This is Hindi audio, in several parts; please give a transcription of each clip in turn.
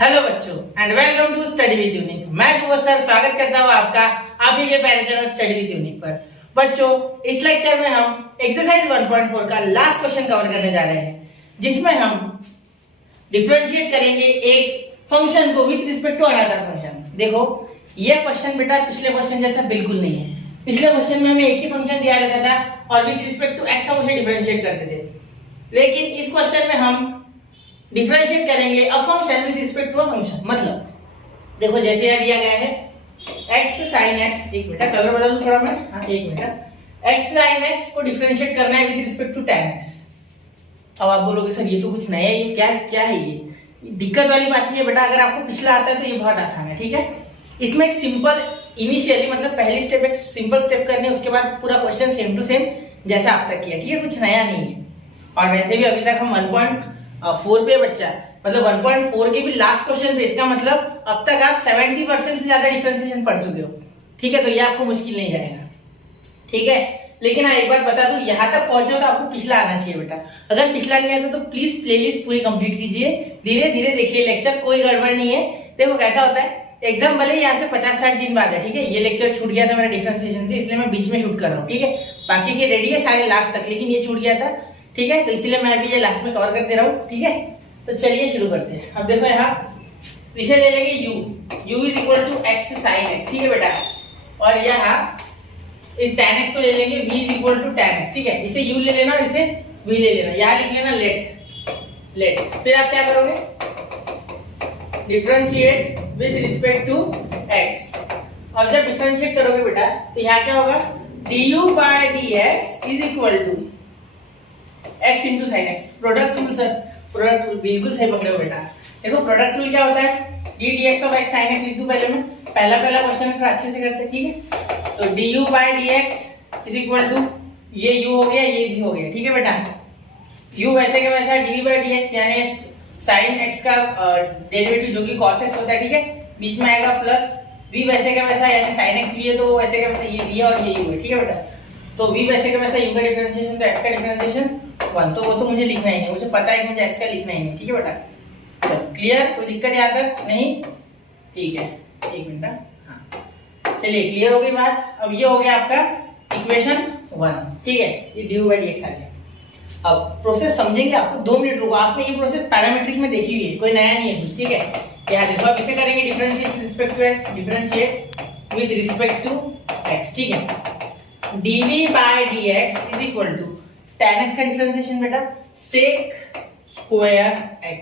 हेलो बच्चों and welcome to study with Unique. मैं सुबह सर स्वागत करता हूँ आपका आप ही के प्यारे चैनल स्टडी विद यूनिक पर। बच्चों, इस लेक्चर में हम एक्सरसाइज 1.4 का लास्ट क्वेश्चन कवर करने जा रहे हैं, जिसमें हम डिफरेंशिएट करेंगे एक फंक्शन को with respect to another function. देखो, ये क्वेश्चन बेटा पिछले क्वेश्चन जैसा बिल्कुल नहीं है। पिछले क्वेश्चन में हमें एक ही फंक्शन दिया रहता था और विद रिस्पेक्ट टू एक्स हम उसे डिफरेंशिएट करते थे, लेकिन इस क्वेश्चन में हम डिफरेंशिएट करेंगे a function with respect to a function. मतलब देखो, जैसे यह दिया गया है x sin x, एक मिनट कलर बदल दूं थोड़ा मैं, हाँ एक मिनट, x sin x को डिफरेंशिएट करना है with respect to tan x। अब आप बोलोगे सर ये तो कुछ नया है, ये क्या है, ये दिक्कत वाली बात नहीं है बेटा। अगर आपको पिछला आता है तो ये बहुत आसान है, ठीक है। इसमें एक सिंपल इनिशियली मतलब पहली स्टेप एक सिंपल स्टेप करनी है, उसके बाद पूरा क्वेश्चन सेम टू सेम जैसा आप तक किया, ठीक है, कुछ नया नहीं है। और वैसे भी अभी तक हम 1.4 पे बच्चा मतलब 1.4 के भी लास्ट क्वेश्चन पे, इसका मतलब अब तक आप 70% से ज्यादा डिफरेंशिएशन पढ़ चुके हो, ठीक है। तो ये आपको मुश्किल नहीं जाएगा, ठीक है। लेकिन हाँ, एक बात बता दूं, यहाँ तक पहुंचे हो तो आपको पिछला आना चाहिए बेटा। अगर पिछला नहीं आता तो प्लीज प्लेलिस्ट पूरी कंप्लीट कीजिए, धीरे धीरे देखिए लेक्चर, कोई गड़बड़ नहीं है। देखो कैसा होता है, एग्जाम भले यहाँ से 50-60 दिन बाद है, ठीक है। ये लेक्चर छूट गया था मेरा डिफरेंशिएशन से, इसलिए मैं बीच में शूट कर रहा हूँ, ठीक है। बाकी के रेडी है सारे लास्ट तक, लेकिन ये छूट गया था, ठीक है। तो इसीलिए मैं अभी ये लास्ट में कवर करते रहूं, ठीक है। तो चलिए शुरू करते हैं। अब देखो यहाँ इसे ले लेंगे u is equal to x sin x, ठीक है बेटा। और यहाँ इस tan x को ले लेंगे v is equal to tan x, ठीक है। इसे u ले लेना और इसे v ले लेना, यहाँ लिख लेना लेट। फिर आप क्या करोगे, differentiate with respect to x। अब जब डिफरेंशिएट करोगे बेटा तो यहाँ क्या होगा, du by dx is equal to x into sine x. Product rule sir, product rule बिल्कुल सही पकड़े हो बेटा। देखो प्रोडक्ट रूल क्या होता है, D dx of x sin x लिख दूं पहले मैं, पहला क्वेश्चन थोड़ा अच्छे से करते हैं, ठीक है। तो du by dx is equal to ये u हो गया, ये भी हो गया, ठीक है बेटा। u वैसे का वैसा, dv बाय dx यानी sin x का डेरिवेटिव जो कि cos x होता है, ठीक है, बीच में आएगा प्लस v वैसे का वैसा यानी sin x भी है तो वैसे का वैसा ये v है और ये u है, ठीक है बेटा। तो v वैसे का वैसा u का डिफरेंशिएशन तो x का डिफरेंशिएशन 1, तो वो तो मुझे लिखना ही है, मुझे पता है कि मुझे x का लिखना ही है, ठीक है बेटा। चलो क्लियर, कोई दिक्कत यहाँ तक नहीं, ठीक है। एक मिनट, हाँ चलिए क्लियर हो गई बात। अब ये हो गया आपका इक्वेशन 1, ठीक है, ये du बाय dx आ गया। अब प्रोसेस समझेंगे, आपको 2 मिनट रुको, आपने ये प्रोसेस पैरामीट्रिक में देखी हुई है, कोई नया नहीं है कुछ, ठीक है। यहाँ देखो अब इसे करेंगे differentiate with respect to x, differentiate with respect to x, ठीक है। dv bye dx is equal to tan x का डिफरेंशिएशन बेटा sec स्क्वायर x,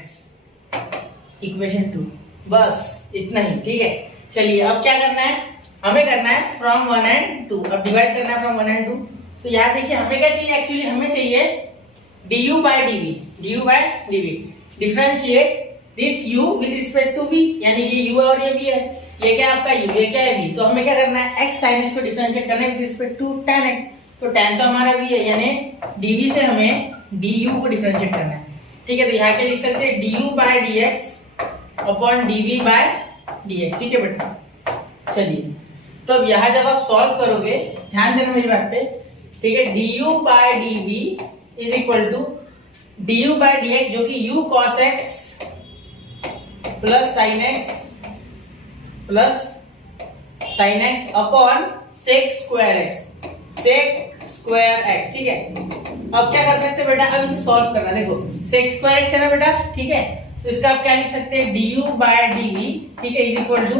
इक्वेशन 2, बस इतना ही, ठीक है। चलिए अब क्या करना है, हमें करना है फ्रॉम 1 एंड 2, अब डिवाइड करना है फ्रॉम 1 एंड 2। तो यहाँ देखिए हमें क्या चाहिए, एक्चुअली हमें चाहिए du by dv, differentiate this u with respect to v, यानी ये u है और ये v है, ये क्या आपका u, ये क्या है v। तो हमें क्या करना है, x sin x को डिफरेंशिएट करना है with respect to tan x। तो tan तो हमारा v है, यानी dv से हमें du को डिफरेंशिएट करना है, ठीक है। तो यहाँ क्या लिख सकते हैं, du by dx upon dv bye dx, ठीक है बेटा। चलिए तो अब यहाँ जब आप सॉल्व करोगे, ध्यान देना मेरी बात पे, ठीक है, du by dv is equal to du by dx जो कि u cos x plus sin x plus sin x upon sec square x, ठीक है। अब क्या कर सकते हैं बेटा, अब इसे सॉल्व करना, देखो sec स्क्वायर x है ना बेटा, ठीक है। तो इसका आप क्या लिख सकते हैं, du बाय dv, ठीक है, इज इक्वल टू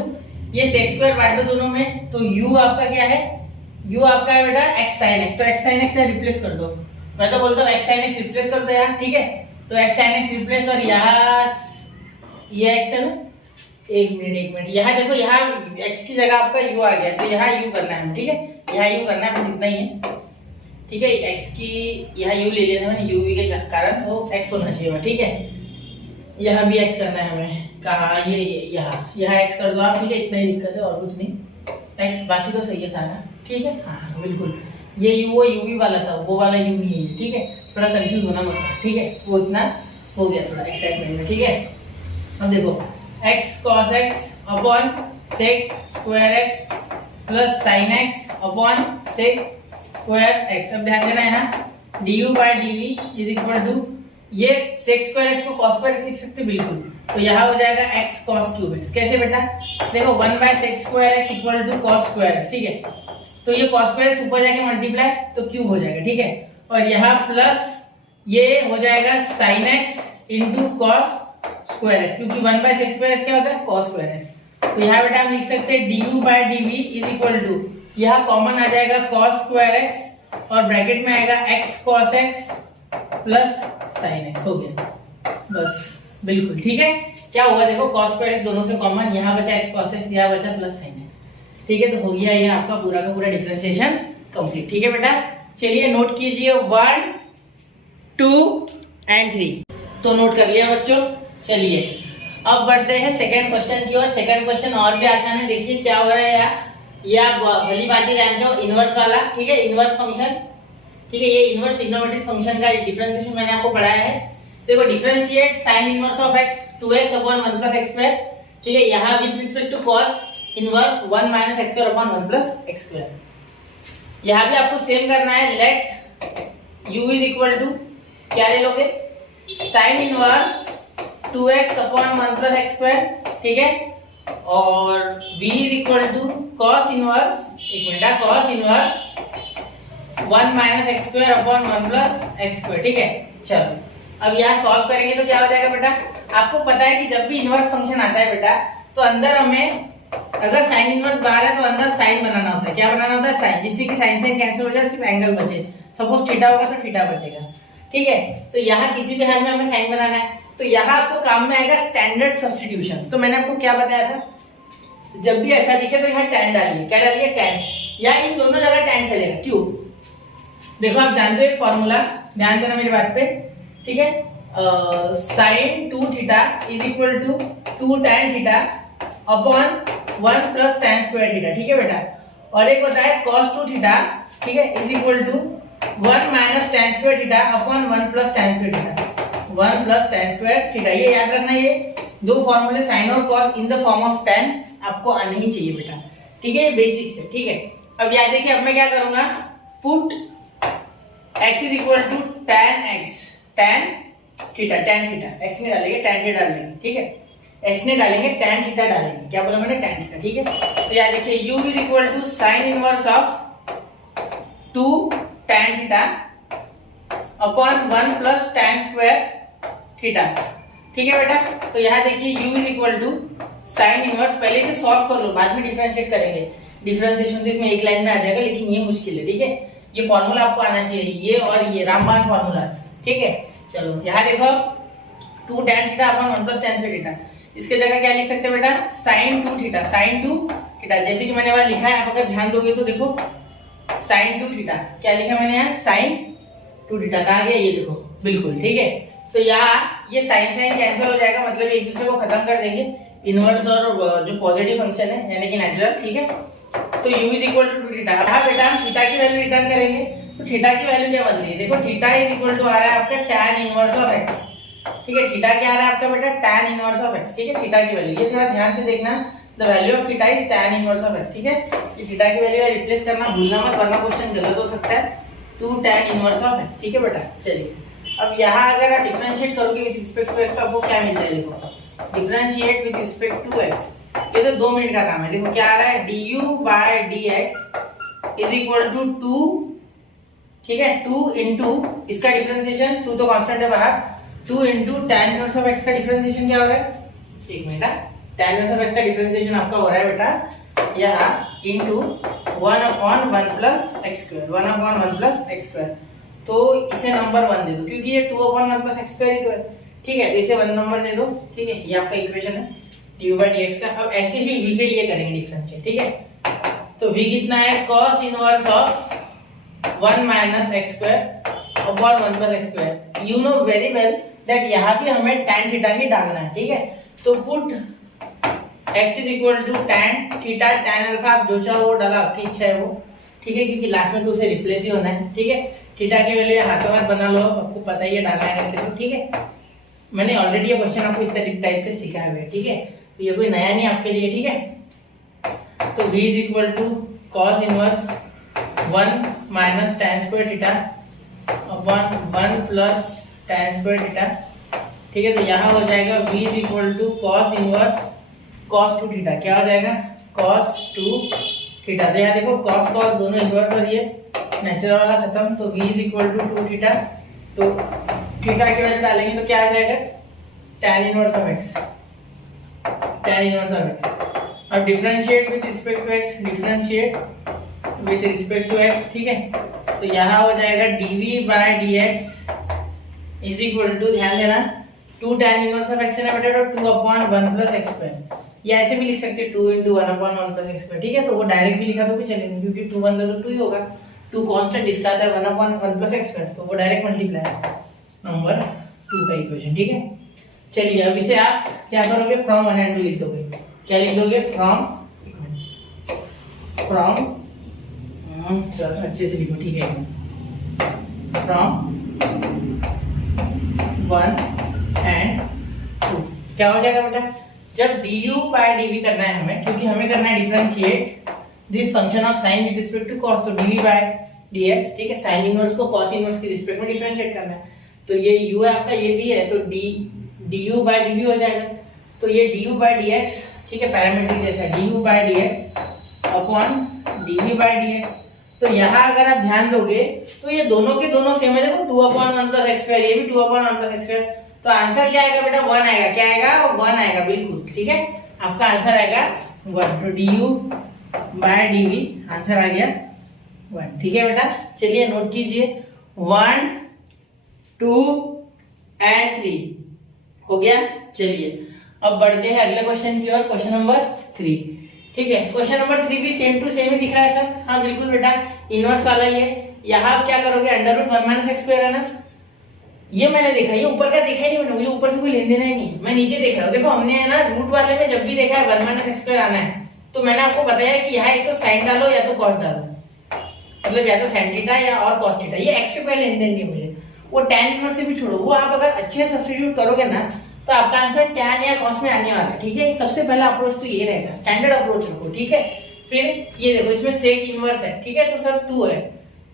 ये sec स्क्वायर बांट दो दोनों में, तो u आपका क्या है, u आपका है बेटा x sin x, तो x sin x से रिप्लेस कर दो, मैं तो बोलता हूँ x sin x रिप्लेस कर दो यहाँ, ठीक है। तो x sin x रिप्लेस, और यहाँ ये x है ना, एक मिनट, यहाँ देखो, यहाँ x की जगह आपका u आ गया, तो यहाँ u करना है, ठीक है, यहाँ u करना है, बस इतना ही है, ठीक है। x की यहाँ u ले लिया था मैंने u v के कारण, तो x होना चाहिए, ठीक है। यहाँ भी x करना है हमें, कहाँ ये यहाँ x कर दो आप, ठीक है, इतना ही दिक्कत है और कुछ नहीं। x बाकी तो सही है सारा, ठीक है, हाँ बिल्कुल। ये u वो u v वाला था, वो वाला u नहीं है, ठीक है, थोड़ा कंफ्यूज होना मत, ठीक है, वो इतना हो गया थोड़ा एक्साइटमेंट में, ठीक है। अब देखो x cos x upon sec square x plus sin x upon sec square x। अब ध्यान देना यहाँ du by dv is equal to ये sec स्क्वायर x को cos स्क्वायर x लिख सकते बिल्कुल। तो यहाँ हो जाएगा x cos क्यूब x। कैसे बेटा? देखो 1/sec square x equal to cos square x, ठीक है। तो ये cos स्क्वायर x ऊपर जाके मल्टीप्लाई तो क्यूब हो जाएगा, ठीक है। और यहाँ प्लस ये हो जाएगा sin x into cos square x, क्योंकि 1/sec स्क्वायर x क्या होता है? cos square x। तो यहाँ बेटा हम लिख सकते हैं du/dv इज इक्वल टू, यहाँ कॉमन आ जाएगा cos स्क्वायर x और ब्रैकेट में आएगा x cos x plus sin x। हो गया बस, बिल्कुल ठीक है। क्या होगा देखो, cos स्क्वायर x दोनों से कॉमन, यहाँ बचा x cos x, यहाँ बचा प्लस sin x, ठीक है। तो हो गया ये आपका पूरा का पूरा डिफरेंशिएशन कंप्लीट, ठीक है बेटा। चलिए नोट कीजिए 1, 2 एंड 3। तो नोट कर लिया बच्चों। चलिए अब बढ़ते हैं सेकंड क्वेश्चन की ओर। सेकंड क्वेश्चन और भी आसान है। देखिए क्या हो रहा है यार, ये आप भली बात ही जानते हो, इनवर्स वाला, ठीक है। इनवर्स फंक्शन, ठीक है। ये इनवर्स ट्रिग्नोमेट्रिक फंक्शन का डिफरेंशिएशन मैंने आपको पढ़ाया है। देखो differentiate sin inverse of x 2x upon 1 plus x square, ठीक है। यहाँ with respect to cos inverse 1 minus x square upon 1 plus x square. यहाँ भी आपको सेम करना है। Let u is equal to क्या ले लोगे? sin inverse 2x upon 1 plus x square, ठीक है। और v is equal to cos inverse, एक minute, cos inverse 1 minus x square upon 1 plus x square, ठीक है। चलो अब यहाँ सॉल्व करेंगे तो क्या हो जाएगा बेटा? आपको पता है कि जब भी इनवर्स फंक्शन आता है बेटा, तो अंदर हमें अगर साइन इनवर्स बाहर है तो अंदर साइन बनाना होता है। क्या बनाना होता है? साइन, जिससे कि साइन साइन कैंसिल हो जाए, सिर्फ एंगल बचे। सपोज थीटा होगा तो थीटा बचेगा, ठीक है। तो यहाँ किसी भी हाल में हमें साइन बनाना है, तो यहाँ आपको काम में आएगा स्टैंडर्ड सब्स्टिट्यूशन। तो मैंने आपको क्या बताया था, जब भी ऐसा दिखे तो यहाँ tan डालिए। क्या डालिए? tan। या इन दोनों जगह tan चलेगा। क्यों? देखो आप जानते हो फॉर्मूला, ध्यान देना मेरी बात पे, ठीक है। sin 2 theta is equal to 2 tan theta upon 1 plus tan square theta, ठीक है बेटा। और एक होता है cos 2 थीटा, ठीक है, is equal to 1 minus tan square theta upon 1 plus tan square theta, 1 plus tan square theta. ये याद रखना, ये दो फॉर्मूले साइन और cos in the form of tan आपको आने ही चाहिए बेटा, ठीक है। ये बेसिक्स है, ठीक है। अब याद देखिए, अब मैं क्या करूंगा, put x is equal to tan x, tan theta, tan theta, x नहीं डालेंगे tan थीटा डालेंगे, ठीक है। x नहीं डालेंगे tan थीटा डालेंगे। क्या बोला मैंने? tan थीटा, ठीक है। तो याद देखिए u is equal to sin inverse of 2 tan theta upon 1 plus tan square theta, ठीक है बेटा। तो यहाँ देखिए u is equal to sin inverse, पहले से सॉल्व कर लो, बाद में डिफरेंशिएट करेंगे। डिफरेंशिएशन तो इसमें एक लाइन में आ जाएगा, लेकिन ये मुश्किल है, ठीक है। ये फॉर्मूला आपको आना चाहिए, ये और ये रामबाण फॉर्मूला, ठीक है। चलो यहाँ देखो 2 tan theta upon 1 plus tan square theta, इसके जगह क्या लिख सकते हैं बेटा? sin 2 थीटा, sin 2 थीटा, जैसे कि मैंने वहां लिखा है, आप अगर ध्यान दोगे तो देखो sin 2 थीटा, क्या लिखा मैंने यहाँ? sin 2 theta. कहाँ गया? ये देखो, बिल्कुल ठीक है। तो यहाँ ये साइन साइन कैंसिल हो जाएगा, मतलब एक दूसरे को खत्म कर देंगे, इनवर्स और जो पॉजिटिव फंक्शन है यानी कि नेचुरल, ठीक है। तो u is equal to 2 theta. हाँ बेटा, हम थीटा की वैल्यू रिटर्न करेंगे, तो थीटा की वैल्यू क्या बन रही है? देखो थीटा इज इक्वल टू आ रहा है आपका tan इनवर्स ऑफ x, ठीक है। थीटा क्या आ रहा है आपका बेटा? tan इनवर्स ऑफ x, ठीक है। थीटा की वैल्यू, ये थोड़ा ध्यान से देखना, the value of theta is tan inverse of x, ठीक है। ये थीटा की वैल्यू रिप्लेस करना भूलना मत, वरना क्वेश्चन गलत हो सकता है। 2 tan इनवर्स ऑफ x, ठीक है बेटा। चलिए अब यहाँ अगर आप डिफरेंशिएट करोगे विद रिस्पेक्ट टू x तो आपको क्या मिलता है? देखो differentiate with respect to x, ये तो 2 मिनट का काम है। देखो क्या आ रहा है? du/dx इज इक्वल टू 2, ठीक है, 2 इंटू इसका डिफरेंशिएशन, 2 तो कांस्टेंट है बाहर, 2 into tan inverse of x का डिफरेंशिएशन क्या हो रहा है? एक minute, tan inverse of x का डिफरेंशिएशन आपका हो रहा है बेटा यहाँ into 1 upon 1 plus x square, 1 upon 1 plus x square. तो इसे नंबर 1 दे दो, क्योंकि ये 2 अपॉन 1 प्लस x स्क्वायर ही तो है, ठीक है। तो इसे 1 नंबर दे दो, ठीक है। ये आपका इक्वेशन है du/dx का। अब ऐसे ही v के लिए करेंगे डिफरेंशिएट, ठीक है। तो v कितना है? cos inverse of 1 minus x square upon 1 plus x square. You know very well that यहाँ भी हमें tan थीटा ही डालना है, ठीक है। तो put x is equal to tan theta tan alpha, आप जो चाहो वो डाला, आपकी इच्छा है वो, ठीक है, क्योंकि लास्ट में तो उसे रिप्लेस ही होना है, ठीक है। थीटा की वैल्यू हाथों हाथ बना लो, आपको पता ही है डालना है करके, तो ठीक है। मैंने ऑलरेडी ये क्वेश्चन आपको इस टाइप पे सिखाया हुआ है, ठीक है। तो ये कोई नया नहीं आपके लिए, ठीक है। तो v is equal to cos inverse 1 minus tan square theta upon 1 plus tan square theta, ठीक है। तो यहाँ हो जाएगा v is equal to cos inverse cos 2 theta, क्या हो जाएगा cos 2 थीटा। तो यहाँ देखो cos cos दोनों इनवर्स और ये नेचुरल वाला खत्म, तो v is equal to 2 theta. तो थीटा की वैल्यू डालेंगे तो क्या आ जाएगा tan inverse of x, tan inverse of x। और differentiate with respect to x, differentiate with respect to x, ठीक है। तो यहाँ हो जाएगा dv bye dx is equal to, ध्यान देना 2 tan इनवर्स ऑफ x है ना बेटा, तो 2 अपॉन 1 प्लस x स्क्वायर, या ऐसे भी लिख सकते हैं 2 into 1 upon 1 plus x square, ठीक है। तो वो डायरेक्ट भी लिखा तो भी चलेगा, क्योंकि 2 1 तो 2 ही होगा, 2 कांस्टेंट इसका आता है 1 अपॉन 1 प्लस x स्क्वायर, तो वो डायरेक्ट मल्टीप्लाई है नंबर 2 का इक्वेशन, ठीक है। चलिए अब इसे आप क्या करोगे, फ्रॉम 1 एंड 2 लिख दोगे। क्या लिख दोगे, फ्रॉम सर अच्छे से लिखो, ठीक है, फ्रॉम 1 एंड 2 क्या हो जाएगा बेटा, जब du बाय dv करना है हमें, क्योंकि हमें करना है differentiate this function of sine with respect to cos, तो dv बाय dx, ठीक है। साइन इनवर्स को cos इनवर्स के रिस्पेक्ट में डिफरेंशिएट करना है, तो ये u है आपका, ये v है, तो du बाय dv हो जाएगा। तो ये du बाय dx, ठीक है, पैरामीट्रिक जैसा du by dx upon dv bye dx। तो यहाँ अगर आप ध्यान दोगे तो ये दोनों के दोनों सेम है, देखो 2 अपॉन 1 प्लस x स्क्वायर, ये भी 2 अपॉन 1 प्लस x स्क्वायर। तो आंसर क्या आएगा बेटा, 1 आएगा, क्या आएगा 1 आएगा, बिल्कुल ठीक है, आपका आंसर आएगा 1। तो du बाय dv आंसर आ गया 1, ठीक है बेटा। चलिए नोट कीजिए 1 2 एंड 3 हो गया। चलिए अब बढ़ते हैं अगले क्वेश्चन की ओर, क्वेश्चन नंबर 3, ठीक है। क्वेश्चन नंबर 3 भी सेम टू सेम ही दिख रहा है सर, हाँ बिल्कुल बेटा, इनवर्स वाला ही है। यहाँ आप क्या करोगे, under root 1 minus x square है ना, ये मैंने देखा, ये ऊपर का देखा ही नहीं मैंने, मुझे ऊपर से कोई लेन देना ही नहीं, मैं नीचे देख रहा हूँ। देखो हमने है ना रूट वाले में जब भी देखा है 1 माइनस एक्स स्क्वायर आना है, तो मैंने आपको बताया कि यहाँ एक तो साइन डालो या तो कॉस डालो, मतलब या तो साइन थीटा या और कॉस थीटा, ये एक्स से पहले लेन देन नहीं मुझे, वो टैन इनवर्स से भी छोड़ो, वो आप अगर अच्छे से सब्स्टिट्यूट करोगे ना तो आपका आंसर टैन या कॉस में आने वाला है, ठीक है। सबसे पहला अप्रोच तो ये रहेगा, स्टैंडर्ड अप्रोच रखो, ठीक है। फिर ये देखो इसमें सेक इनवर्स है, ठीक है, तो सर 2 है,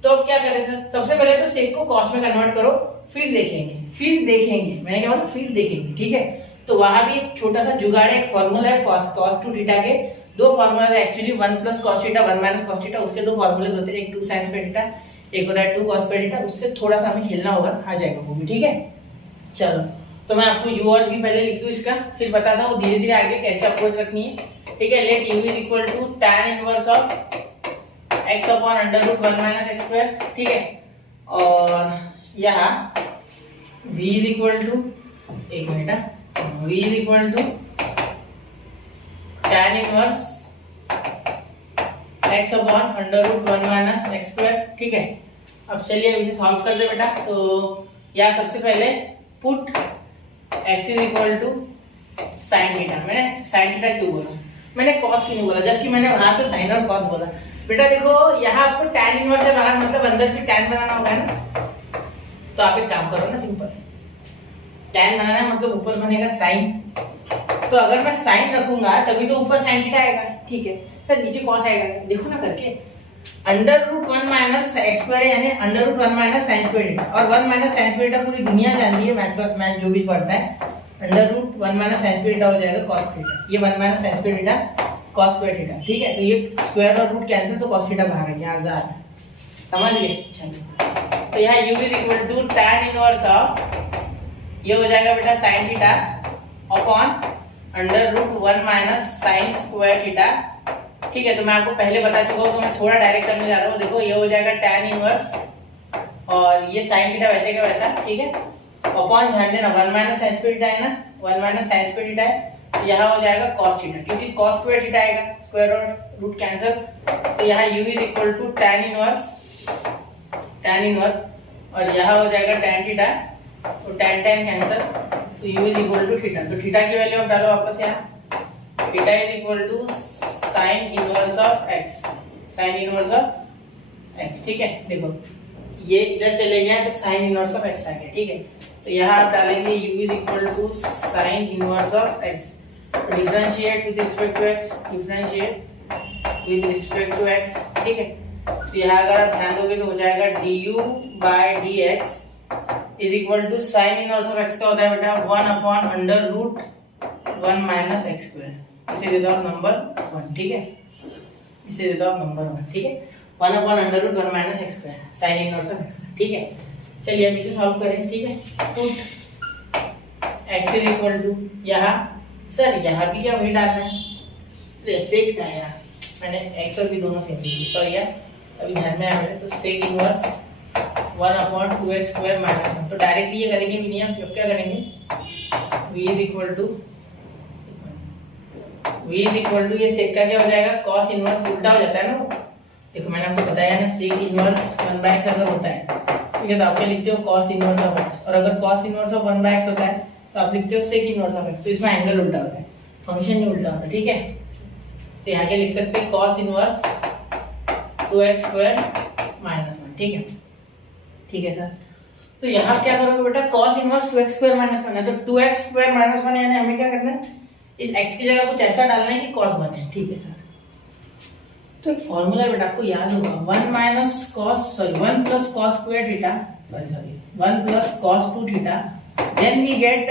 तो अब क्या करें सर, सबसे पहले तो सेक को कॉस में कन्वर्ट करो, फिर देखेंगे, मैंने क्या बोला, फिर देखेंगे, ठीक है। तो वहां भी एक छोटा सा जुगाड़ है, एक फॉर्मूला है cos 2 थीटा के, दो फॉर्मूला है actually, 1 plus cos theta 1 minus cos theta, उसके दो फॉर्मूलेज होते हैं, एक 2 sin स्क्वायर थीटा, एक होता है 2 cos स्क्वायर थीटा, उससे थोड़ा सा हमें खेलना होगा, आ जाएगा वो भी, ठीक है। चलो तो मैं आपको u और v पहले लिख दूं इसका, फिर बताता हूँ धीरे धीरे आगे कैसे अप्रोच रखनी है, ठीक है। Let u is equal to tan inverse of x upon under root 1 minus x square, ठीक है। और यहाँ v इज इक्वल टू, एक मिनट, v is equal to tan inverse x upon under root 1 minus x square, ठीक है। अब चलिए अब इसे सॉल्व कर दे बेटा। तो यहाँ सबसे पहले put x is equal to sine theta, मैंने साइन थीटा क्यों बोला, मैंने कॉस क्यों नहीं बोला, जबकि मैंने वहां पे साइन और कॉस बोला। बेटा देखो यहाँ आपको tan इनवर्स है बाहर, मतलब अंदर भी tan बनाना होगा ना, तो आप एक काम करो ना, सिंपल tan बनाना है, मतलब ऊपर बनेगा साइन, तो अगर मैं साइन रखूंगा तभी तो ऊपर साइन थीटा आएगा, ठीक है सर। नीचे कॉस आएगा, देखो ना करके, under root 1 minus x square यानी under root 1 minus sine square theta, और 1 माइनस साइन स्क्वायर थीटा पूरी दुनिया जानती है, मैथ्स जो भी पढ़ता है, under root 1 minus sine square theta हो जाएगा कॉस थीटा, ये 1 minus sine square theta cos square theta, ठीक है। तो ये स्क्वायर और रूट कैंसिल, तो कॉस थीटा बाहर आ गया, आजाद, समझ गए। चलिए तो यहाँ u is equal to tan inverse of, ये हो जाएगा बेटा sine theta upon under root 1 minus sine square theta, ठीक है। तो मैं आपको पहले बता चुका हूँ, तो मैं थोड़ा डायरेक्ट करने जा रहा हूँ। देखो ये हो जाएगा tan इनवर्स और ये sin थीटा वैसे का वैसा, ठीक है, अपॉन ध्यान देना 1 माइनस साइन स्क्वायर थीटा है ना, 1 माइनस साइन स्क्वायर थीटा है, तो यहाँ हो जाएगा cos थीटा, क्योंकि cos स्क्वायर थीटा आएगा, स्क्वायर और रूट कैंसिल, तो यहाँ u is equal to tan inverse और यहाँ हो जाएगा tan थीटा, तो tan कैंसिल, तो u is equal to theta, तो थीटा की वैल्यू आप डालो वापस यहाँ, theta is equal to sine inverse of x, sine inverse of x, ठीक है। देखो ये इधर चले गया तो साइन इनवर्स ऑफ x आ गया, ठीक है। तो यहाँ आप डालेंगे u is equal to sine inverse of x, differentiate with respect to x, differentiate with respect to x, ठीक है। तो यहाँ अगर आप ध्यान दोगे तो हो जाएगा du by dx is equal to sine inverse of x का होता है बेटा 1/√1 माइनस एक्स स्क्वायर। इसे दे दो नंबर 1, ठीक है, इसे दे दो नंबर 1, ठीक है, 1/√1 minus x square sine inverse of x, ठीक है। चलिए अब इसे सॉल्व करें, ठीक है। Put x is equal to यहाँ, सर यहाँ भी क्या वही डालना है, सेक था यार, मैंने एक्स और भी दोनों सेम लिखे, सॉरी यार अभी ध्यान में आ रहा है। तो sec inverse 1/2x square minus 1, तो डायरेक्टली ये करेंगे भी नहीं, हम क्या करेंगे, v इज इक्वल टू ये सेक का क्या हो जाएगा, कॉस इनवर्स, उल्टा हो जाता है ना वो। देखो मैंने आपको बताया ना, सेक इनवर्स 1/x अगर होता है, ठीक है, तो आप क्या लिखते हो, कॉस इनवर्स ऑफ x, और अगर कॉस इनवर्स ऑफ 1/x होता है तो आप लिखते हो सेक इनवर्स ऑफ x। तो इसमें एंगल उल्टा होता है, फंक्शन नहीं उल्टा होता, ठीक है। तो यहाँ क्या लिख सकते हैं, cos inverse 2x square minus 1, ठीक है, ठीक है सर। तो यहाँ क्या करोगे बेटा, cos inverse 2x square minus 1 है, तो 2x स्क्वायर माइनस 1 यानी हमें क्या करना है, इस x की जगह कुछ ऐसा डालना है कि cos बने, ठीक है सर। तो एक फॉर्मूला बेटा आपको याद होगा, 1 plus cos square theta, sorry 1 plus cos 2 theta, then we get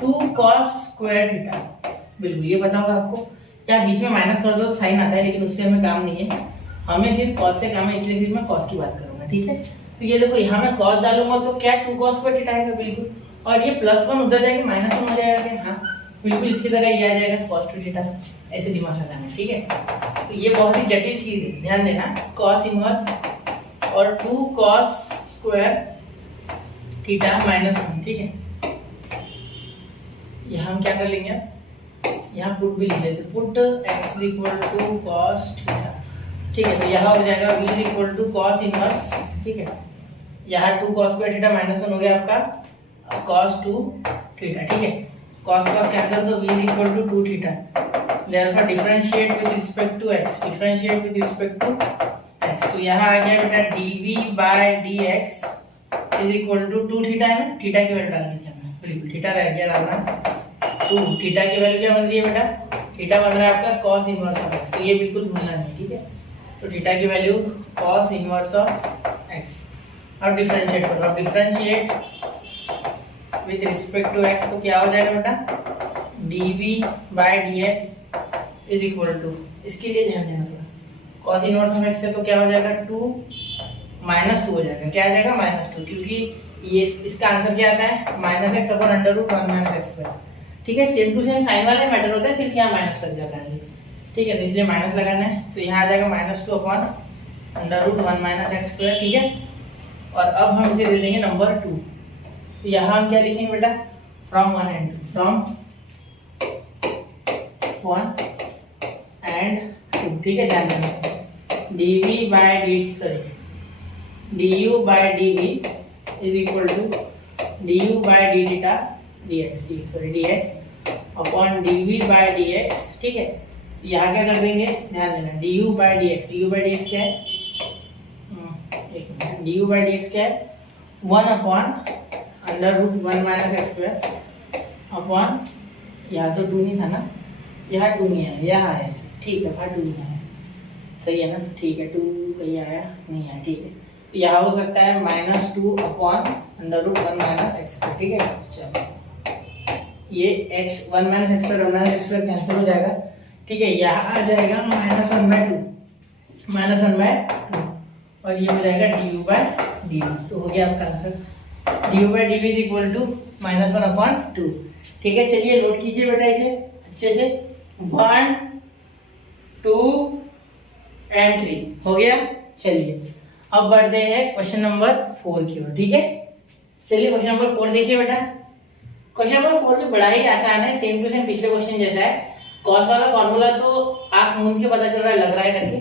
2 cos square theta. बिल्कुल ये पता होगा आपको, या बीच में माइनस कर दो साइन आता है, लेकिन उससे हमें काम नहीं है, हमें सिर्फ cos से काम है, इसलिए सिर्फ मैं cos की बात करूंगा, ठीक है। तो ये देखो यहाँ मैं cos डालूंगा तो क्या 2 cos स्क्वायर थीटा आएगा, बिल्कुल, और ये +1 उधर जाएगा -1 हो जाएगा क्या, हाँ बिल्कुल, इसकी जगह ये आ जाएगा cos 2 थीटा, ऐसे दिमाग लगाना है, ठीक है। तो ये बहुत ही जटिल चीज है, ध्यान देना, cos इनवर्स और 2 cos स्क्वायर थीटा -1, ठीक है। यहाँ हम क्या कर लेंगे, यहाँ पुट भी लिख लेते, put x is equal to cos theta, ठीक है। तो यहाँ हो जाएगा v is equal to cos inverse, ठीक है, यहाँ 2 cos स्क्वायर थीटा -1 हो गया आपका cos 2 थीटा, ठीक है। cos कैंसिल, तो v is equal to 2 theta, therefore differentiate with respect to x, differentiate with respect to x। तो यहाँ आ गया बेटा dv bye dx is equal to 2 theta है ना, थीटा की वैल्यू डालनी थी हमें, बिल्कुल थीटा रह गया डालना, 2 थीटा की वैल्यू क्या बन रही है बेटा, थीटा बन रहा है आपका cos इनवर्स ऑफ x, तो ये बिल्कुल भूलना नहीं, ठीक है। तो थीटा की value cos inverse of x। अब डिफरेंशिएट करो, अब differentiate with respect to x, तो क्या हो जाएगा बेटा, dv bye dx is equal to, इसके लिए ध्यान देना थोड़ा, cos इनवर्स ऑफ x है तो क्या हो जाएगा 2 -2 हो जाएगा, क्या आ जाएगा -2, क्योंकि ये इसका आंसर क्या आता है, -x/√1 - x स्क्वायर, ठीक है। सेम टू सेम साइन वाले मैटर होता है, सिर्फ यहाँ माइनस लग जाता है, ठीक है, तो इसलिए माइनस लगाना है। तो यहाँ आ जाएगा -2/√1 - x स्क्वायर, ठीक है। और अब हम इसे दे देंगे नंबर 2, तो यहाँ हम क्या लिखेंगे बेटा, फ्रॉम 1 एंड 2, फ्रॉम 1 एंड 2, ठीक है, ध्यान देना, du by dv is equal to du by d theta dx upon dv by dx, ठीक है। यहाँ क्या कर देंगे, ध्यान देना, du by dx क्या है, du by dx क्या है, 1/√1 - x स्क्वायर अपॉन, यहाँ तो 2 नहीं था ना, यहाँ 2 नहीं है, यहाँ है, ठीक है, 2 नहीं है, सही है ना, ठीक है, 2 कहीं आया नहीं है, ठीक है। तो यहाँ हो सकता है -2/√1 - x स्क्वायर, ठीक है। चलो ये x 1 - x स्क्वायर कैंसिल हो जाएगा, ठीक है, यहाँ आ जाएगा -1/2 और ये हो जाएगा du by dv, तो हो गया आपका answer, du by dv is equal to -1/2, ठीक है। चलिए नोट कीजिए बेटा इसे अच्छे से, 1 2 एंड 3 हो गया। चलिए अब बढ़ते हैं क्वेश्चन नंबर 4 की ओर, ठीक है। चलिए क्वेश्चन नंबर 4 देखिए बेटा, क्वेश्चन नंबर 4 भी बड़ा ही आसान है, सेम टू सेम पिछले क्वेश्चन जैसा है। कॉस वाला फॉर्मूला तो आंख मूंद के पता चल रहा है, लग रहा है करके,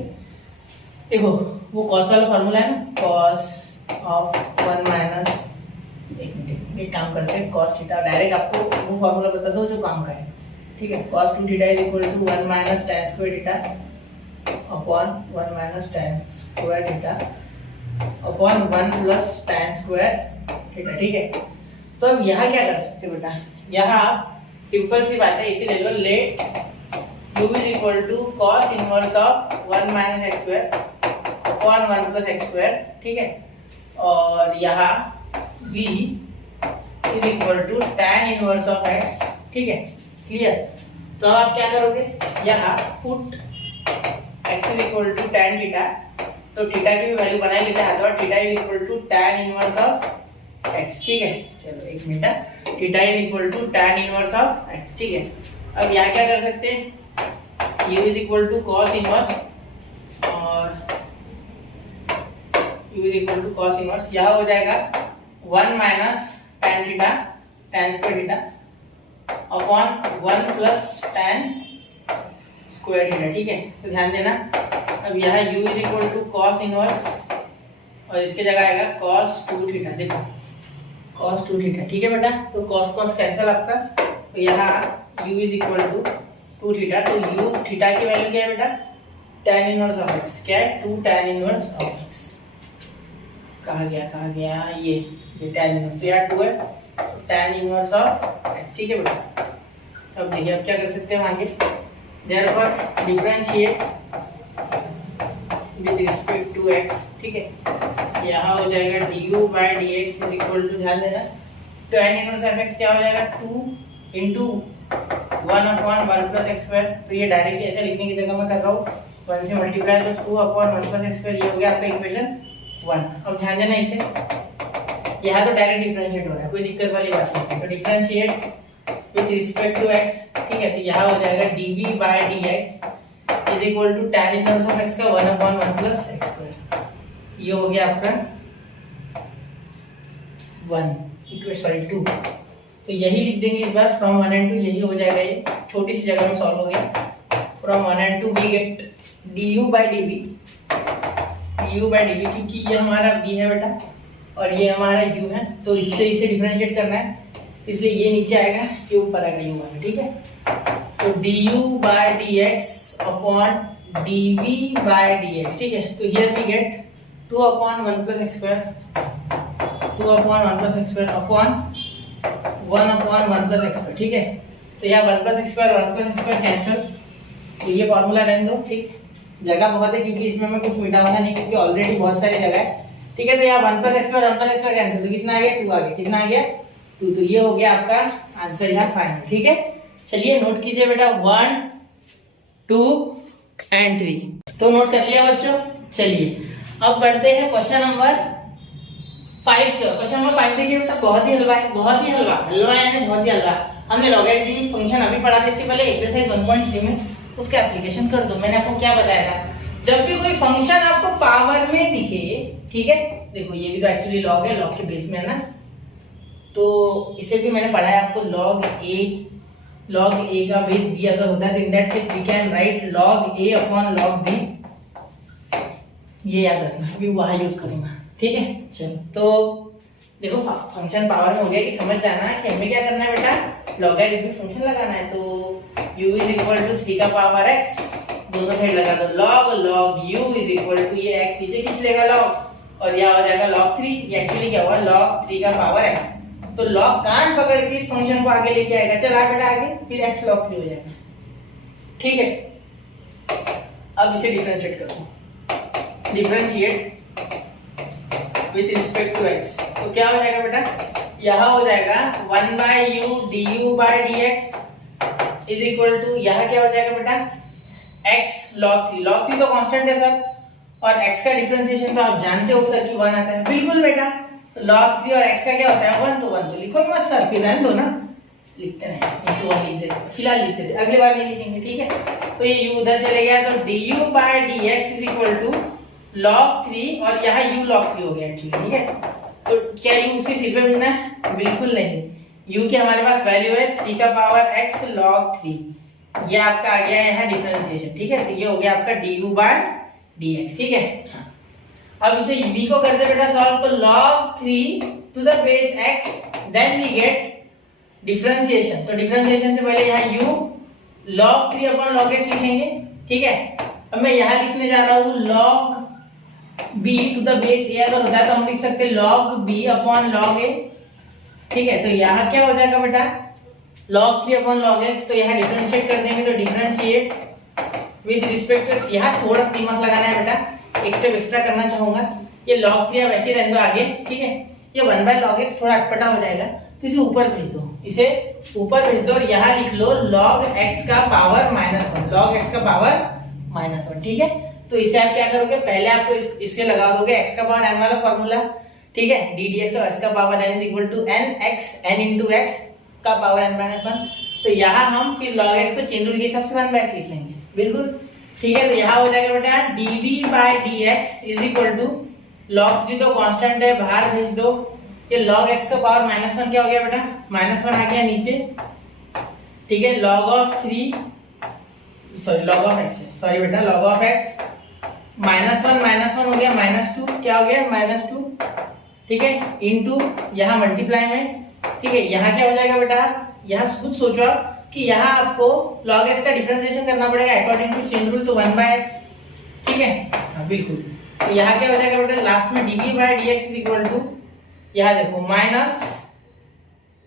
देखो वो कॉस वाला फॉर्मूला है ना, cos ऑफ 1 एक काम करते हैं, cos थीटा, डायरेक्ट आपको वो फॉर्मूला बता दो जो काम का है, ठीक है। cos 2 theta is equal to 1 - tan square theta upon 1 - tan square theta upon 1 + tan square theta, ठीक है। तो अब यहाँ क्या कर सकते हैं बेटा, यहाँ सिंपल सी बात है, इसे ले लो, let u is equal to cos inverse of 1 - x square upon 1 + x square, ठीक है। और यहाँ v is equal to tan inverse of x, ठीक है, क्लियर। तो अब आप क्या करोगे, यहाँ put x is equal to tan theta, तो थीटा की भी वैल्यू बना ही लेते हैं, तो theta is equal to tan inverse of x, ठीक है। चलो एक मिनट, theta is equal to tan inverse of x, ठीक है। अब यहाँ क्या कर सकते हैं, u is equal to cos inverse, और u is equal to cos inverse, यहाँ हो जाएगा 1 minus tan theta, tan square theta upon 1 plus tan square theta, ठीक है। तो ध्यान देना, अब यहाँ u is equal to cos inverse और इसके जगह आएगा cos 2 थीटा, देखो cos 2 थीटा, ठीक है बेटा। तो cos cos कैंसिल आपका, तो यहाँ u is equal to 2 theta, तो u थीटा की वैल्यू क्या है बेटा, tan इनवर्स ऑफ x, क्या है 2 tan इनवर्स ऑफ x, कहा गया ये tan इनवर्स, तो यहाँ 2 है tan इनवर्स ऑफ x, ठीक है बेटा। अब देखिए अब क्या कर सकते हैं आगे, therefore differentiate with respect to x, ठीक है। यहाँ हो जाएगा du by dx is equal to, ध्यान देना, tan इनवर्स ऑफ x क्या हो जाएगा 2 into 1 upon 1 plus x square, तो ये डायरेक्टली ऐसे लिखने की जगह मैं कर रहा हूँ 1 से मल्टीप्लाई, तो 2 अपॉन 1 प्लस एक्स स्क्वायर, ये हो गया आपका इक्वेशन 1। अब ध्यान देना इसे, यहाँ तो डायरेक्ट डिफरेंशिएट हो रहा है, कोई दिक्कत वाली बात नहीं है, तो differentiate with respect to x, ठीक है। तो यहाँ हो जाएगा dv bye dx is equal to tan inverse of x का 1 अपॉन 1 प्लस एक्स स्क्वायर, ये हो गया आपका 2। तो यही लिख देंगे इस बार, फ्रॉम 1 and 2 यही हो जाएगा, ये छोटी सी जगह में सॉल्व हो गया। From 1 and 2 we get du by dv, क्योंकि ये हमारा v है बेटा और ये हमारा u है, तो इससे इसे डिफरेंशिएट करना है, इसलिए ये नीचे आएगा, ये ऊपर आएगा u वाला, ठीक है। तो du by dx upon dv bye dx, ठीक है। तो here we get 2 upon 1 plus x square, 2 upon 1 plus x square upon 1 upon 1 plus x square, ठीक है। तो यहाँ 1 plus x square 1 plus x square cancel, तो ये फॉर्मूला रहने दो, ठीक। जगह बहुत है क्योंकि इसमें मैं कुछ मिटाऊंगा नहीं, क्योंकि ऑलरेडी बहुत सारी जगह है, ठीक है। तो यहाँ 1 plus x square 1 plus x square cancel, तो कितना आ गया 2 आ गया, कितना आ गया 2, तो ये हो गया आपका आंसर यहाँ फाइनल, ठीक है। चलिए नोट कीजिए बेटा 1, 2 and 3, तो नोट कर लिया बच्चों। चलिए अब बढ़ते हैं क्वेश्चन नंबर 5 पे। क्वेश्चन नंबर 5 देखिए बेटा, बहुत ही हलवा है, बहुत ही हलवा यानी बहुत ही हलवा। हमने लॉगरिथमिक फंक्शन अभी पढ़ा था, इसके पहले एक्सरसाइज 1.3 में, उसका एप्लीकेशन कर दो। मैंने आपको क्या बताया था, जब भी कोई फंक्शन आपको पावर में दिखे, ठीक है, देखो ये भी तो एक्चुअली लॉग है, लॉग के बेस में है ना, तो इसे भी मैंने पढ़ाया आपको, log a का बेस b अगर होता है तो in that case we can write log a upon log b, ये याद रखना, अभी वहाँ यूज करूंगा, ठीक है। चलो तो देखो फंक्शन पावर में हो गया कि समझ जाना है कि हमें क्या करना है बेटा, लॉगरिथमिक फंक्शन लगाना है। तो u इज इक्वल टू 3 का पावर x, दोनों साइड लगा दो, log u is equal to, ये x नीचे खींच लेगा log, और यह हो जाएगा log 3, ये एक्चुअली क्या हुआ log 3 का पावर x, तो log कांट पकड़ के इस फंक्शन को आगे लेके आएगा, चल आ बेटा आगे, फिर x log 3 हो जाएगा, ठीक है। अब इसे डिफरेंशिएट करो, differentiate with respect to x, तो क्या हो जाएगा बेटा, यह हो जाएगा 1 by u du by dx is equal to, यह क्या हो जाएगा बेटा x log 3, log 3 तो कांस्टेंट है सर, और x का डिफरेंशिएशन तो आप जानते हो सर कि 1 आता है, बिल्कुल बेटा। तो log 3 और x का क्या होता है 1, तो 1 तो लिखो मत सर, फिर रहने दो ना, लिखते नहीं, into 1 लिख देते, फिलहाल लिख देते, अगली बार नहीं लिखेंगे, ठीक है। तो ये u उधर चले गया, तो du by dx is equal to log 3, और यहाँ u log 3 हो गया एक्चुअली, ठीक है। तो क्या u उसके सिर पे भेजना है, बिल्कुल नहीं, u की हमारे पास वैल्यू है 3 का पावर x log 3, ये आपका आ गया है यहाँ डिफरेंशिएशन, ठीक है। तो ये हो गया आपका du बाय dx, ठीक है। अब इसे v को कर दे बेटा सॉल्व, तो log 3 to the base x, then we get differentiation, तो डिफरेंशिएशन से पहले यहाँ u log 3 upon log x लिखेंगे, ठीक है। अब मैं यहाँ लिखने जा रहा हूँ log b to the base a, अगर होता है तो हम लिख सकते हैं log b upon log a, ठीक है। तो यहाँ क्या हो जाएगा बेटा log 3 अपॉन log x, तो यहाँ डिफरेंशिएट कर देंगे, तो differentiate with respect to x, यहाँ थोड़ा दिमाग लगाना है बेटा, एक स्टेप एक्स्ट्रा करना चाहूंगा, ये log 3 अब ऐसे रहने दो आगे, ठीक है। ये 1/log x थोड़ा अटपटा हो जाएगा, तो इसे ऊपर भेज दो, इसे ऊपर भेज दो और यहाँ लिख लो log x का पावर -1, log x का पावर -1, ठीक है। तो इसे आप क्या करोगे, पहले आपको इसके लगा दोगे x का पावर n वाला फॉर्मूला, ठीक है, d dx और x का power n is equal to n into x का पावर n-1। तो यहाँ हम फिर log x को चेन रूल के हिसाब से 1/x लिख लेंगे, बिल्कुल ठीक है। तो यहाँ हो जाएगा बेटा dv/dx is equal to log 3 तो कांस्टेंट है, बाहर भेज दो, ये log x का पावर -1 क्या हो गया बेटा, -1 आ गया नीचे, ठीक है। log of x है, सॉरी बेटा, log of x -1 हो गया -2, क्या हो गया -2, ठीक है, इनटू यहाँ मल्टीप्लाई में, ठीक है। यहाँ क्या हो जाएगा बेटा, यहाँ खुद सोचो आप कि यहाँ आपको log x का डिफरेंशिएशन करना पड़ेगा अकॉर्डिंग टू चेन रूल, तो 1/x, ठीक है, हाँ बिल्कुल। तो यहाँ क्या हो जाएगा बेटा, लास्ट में dv/dx इज इक्वल टू, यहाँ देखो माइनस,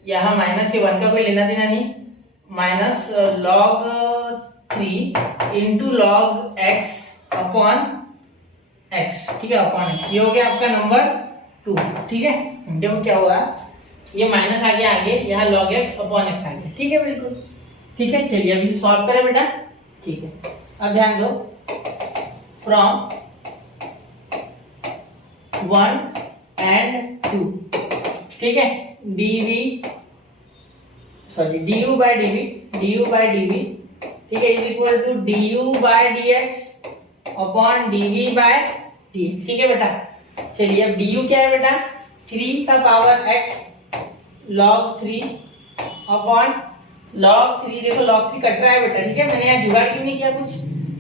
यहाँ माइनस, ये 1 का कोई लेना देना नहीं, minus log 3 into log x upon x, ठीक है, अपॉन x, ये हो गया आपका नंबर 2, ठीक है। देखो क्या हुआ, ये माइनस आ गया आगे, यहाँ log x अपॉन x आ गया, ठीक है, बिल्कुल ठीक है। चलिए अब इसे सॉल्व करें बेटा, ठीक है। अब ध्यान दो, फ्रॉम 1 and 2, ठीक है, du/dv, ठीक है, is equal to du/dx upon dv/dx, ठीक है बेटा। चलिए अब du क्या है बेटा, 3 का power x log 3 upon log 3, देखो log 3 कट रहा है बेटा, ठीक है। मैंने यहाँ जुगाड़ क्यों नहीं किया, कुछ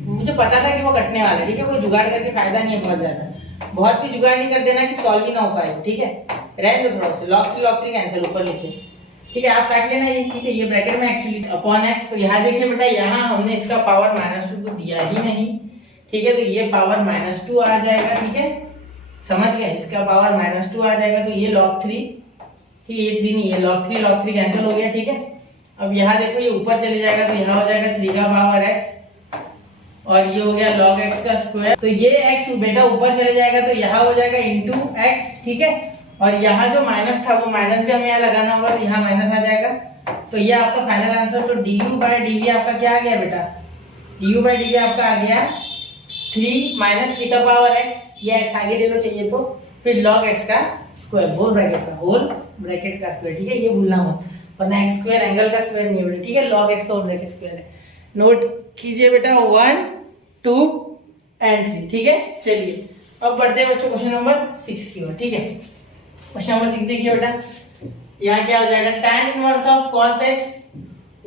मुझे पता था कि वो कटने वाला है, ठीक है, कोई जुगाड़ करके फायदा नहीं है, बहुत ज्यादा, बहुत भी जुगाड़ नहीं कर देना कि सॉल्व ही ना हो पाए, ठीक है। रहने दो थोड़ा सा, log 3 कैंसिल, ऊपर नीचे, ठीक है, आप काट लेना ये, ठीक है। ये ब्रैकेट में एक्चुअली अपॉन x, तो यहाँ देखिए बेटा, यहाँ हमने इसका पावर -2 तो दिया ही नहीं, ठीक है, तो ये पावर -2 आ जाएगा, ठीक है, समझ गए, इसका पावर -2 आ जाएगा, तो ये log 3, ठीक है, ये 3 नहीं है, log 3 कैंसिल हो गया, ठीक है। अब यहाँ देखो ये ऊपर चले जाएगा, तो यहाँ हो जाएगा 3 का पावर x और ये हो गया log x का स्क्वायर, तो ये x बेटा ऊपर चले जाएगा, तो यहाँ हो जाएगा इंटू x, ठीक है। और यहाँ जो माइनस था वो माइनस भी हमें यहाँ लगाना होगा, तो यहाँ माइनस आ जाएगा, तो ये आपका फाइनल आंसर। तो du/dv आपका क्या आ गया बेटा, du/dv आपका आ गया 3 - 3 का पावर x, ये x आगे ले लो चाहिए तो, फिर log x का स्क्वायर, होल ब्रैकेट का स्क्वायर, ठीक है, ये भूलना मत, वरना x स्क्वायर एंगल का स्क्वायर नहीं है बेटा, ठीक है, log x का होल ब्रैकेट स्क्वायर है, नोट कीजिए बेटा 1, 2 and 3, ठीक है। चलिए अब बढ़ते हैं बच्चों क्वेश्चन नंबर 6 की ओर, ठीक है। क्वेश्चन नंबर 6 देखिए बेटा, यहाँ क्या हो जाएगा, tan inverse of cos x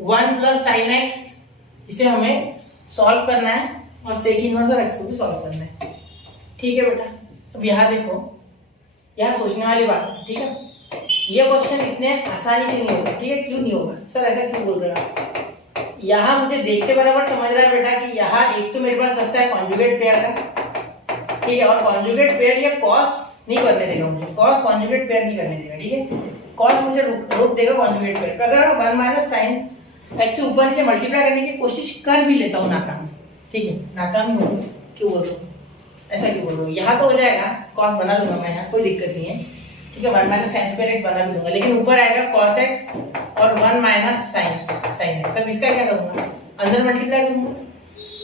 1 + sin x, इसे हमें सॉल्व करना है और sec इनवर्स और x को भी सॉल्व करना है, ठीक है बेटा। अब यहाँ देखो, यहाँ सोचने वाली बात है, ठीक है, ये क्वेश्चन इतने आसानी से नहीं होगा, ठीक है। क्यों नहीं होगा सर, ऐसा क्यों बोल रहे हो, यहाँ मुझे देखते बराबर समझ रहा है बेटा कि यहाँ एक तो मेरे पास रास्ता है कॉन्जुगेट पेयर का, ठीक है, और कॉन्जुगेट पेयर ये कॉस नहीं करने देगा मुझे, कॉस कॉन्जुगेट पेयर नहीं करने देगा, ठीक है, कॉस मुझे रोक देगा कॉन्जुगेट पेयर पे। अगर मैं 1 - sin x से ऊपर नीचे मल्टीप्लाई करने की कोशिश कर भी लेता हूँ, नाकाम, ठीक है, नाकाम ही होगा, क्यों बोल रहा हूँ, ऐसा क्यों बोल रहा हूँ, यहाँ तो हो जाएगा, कॉस बना लूंगा मैं, यहाँ कोई दिक्कत नहीं है, ठीक है, 1 - sin² x बना भी लूंगा, लेकिन ऊपर आएगा cos x और 1 - sin x। अब इसका क्या करूंगा, अंदर मल्टीप्लाई करूंगा,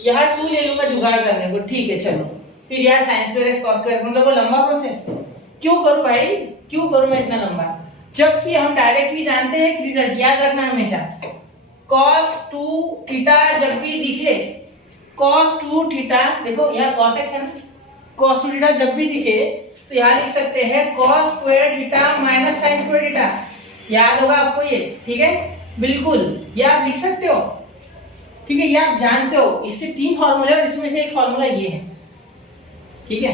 यहाँ 2 ले लूंगा जुगाड़ करने को, ठीक है, चलो, फिर यहाँ sin² x cos², मतलब वो लंबा प्रोसेस, क्यों करूं भाई, क्यों करूं मैं इतना लंबा, जबकि हम डायरेक्टली जानते हैं रिजल्ट, याद रखना हमेशा, cos 2θ जब भी दिखे, cos 2θ, देखो यहाँ cos x है ना, cos 2θ जब भी दिखे तो यहाँ लिख सकते हैं cos² θ - sin² θ, याद होगा आपको ये, ठीक है, बिल्कुल, ये आप लिख सकते हो, ठीक है, ये आप जानते हो, इसके 3 फॉर्मूले और इसमें से एक फॉर्मूला ये है, ठीक है,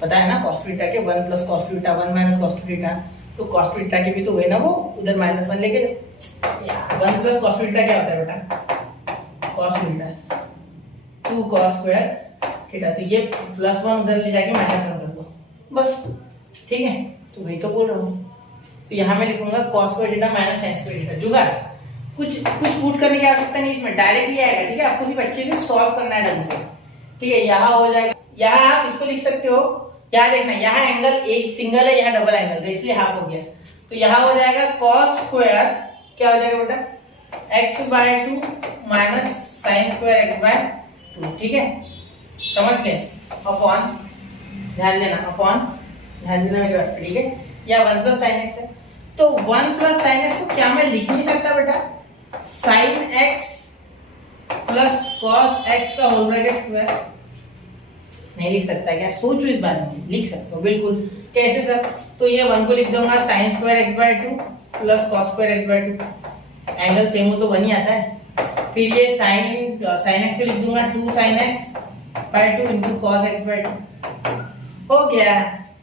पता है ना, cos 2θ के 1 + cos 2θ 1 - cos 2θ, तो cos 2θ के भी तो हुए ना, वो उधर -1 लेके यार 1 + cos 2θ क्या होता है बेटा, cos 2θ 2 cos² θ, तो ये +1 उधर ले जाके -1 कर दो, बस, ठीक है, तो वही तो बोल रहा हूँ। तो यहाँ मैं लिखूंगा cos² θ - sin² θ, जुगाड़, कुछ पुट करने की आवश्यकता नहीं, इसमें डायरेक्टली आएगा, ठीक है, आपको सिर्फ अच्छे से सॉल्व करना है ढंग से, ठीक है। यहाँ हो जाएगा, यहाँ आप इसको लिख सकते हो, यहाँ देखना, यहाँ एंगल एक सिंगल है, यहाँ डबल एंगल है, इसलिए हाफ हो गया। तो यहाँ हो जाएगा cos स्क्वायर, क्या हो जाएगा बेटा, x/2 minus sine square x/2, ठीक है, समझ गए, अपॉन, ध्यान देना, अपॉन, ध्यान देना मेरी बात, ठीक है, या 1 प्लस साइन एक्स है, तो 1 प्लस साइन एक्स को क्या मैं लिख नहीं सकता बेटा, sine x plus cos x का होल ब्रैकेट स्क्वायर, नहीं लिख सकता क्या, सोचो इस बारे में, लिख सकते हो बिल्कुल। कैसे सर, तो ये 1 को लिख दूंगा sine square x/2 plus cos square x/2, angle same हो तो 1 ही आता है। फिर ये साइन एक्स को लिख दूंगा 2 sign x/2 into cos x/2, हो गया।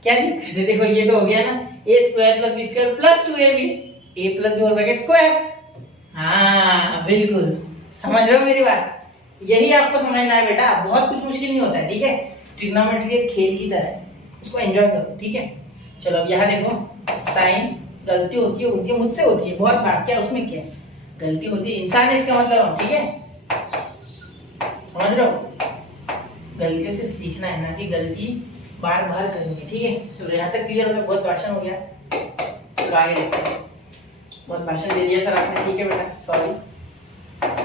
क्या दिक्कत है, देखो ये तो हो गया ना, a square plus b square plus 2ab, a plus b whole bracket square. हाँ बिल्कुल, समझ रहे हो मेरी बात, यही आपको समझना है बेटा, बहुत कुछ मुश्किल नहीं होता है, ठीक है, ट्रिग्नोमेट्री एक खेल की तरह है, उसको एंजॉय करो, ठीक है। चलो अब यहाँ देखो, साइन गलती होती है, मुझसे होती है बहुत बार, क्या उसमें क्या गलती होती है, इंसान है इसका मतलब, ठीक है, समझ रहे हो, गलतियों से सीखना है ना कि गलती बार बार करेंगे, ठीक है। तो यहाँ तक क्लियर हो गया, बहुत भाषण हो गया, चलो आगे देखते हैं। बहुत भाषण दे दिया सर आपने, ठीक है बेटा, सॉरी।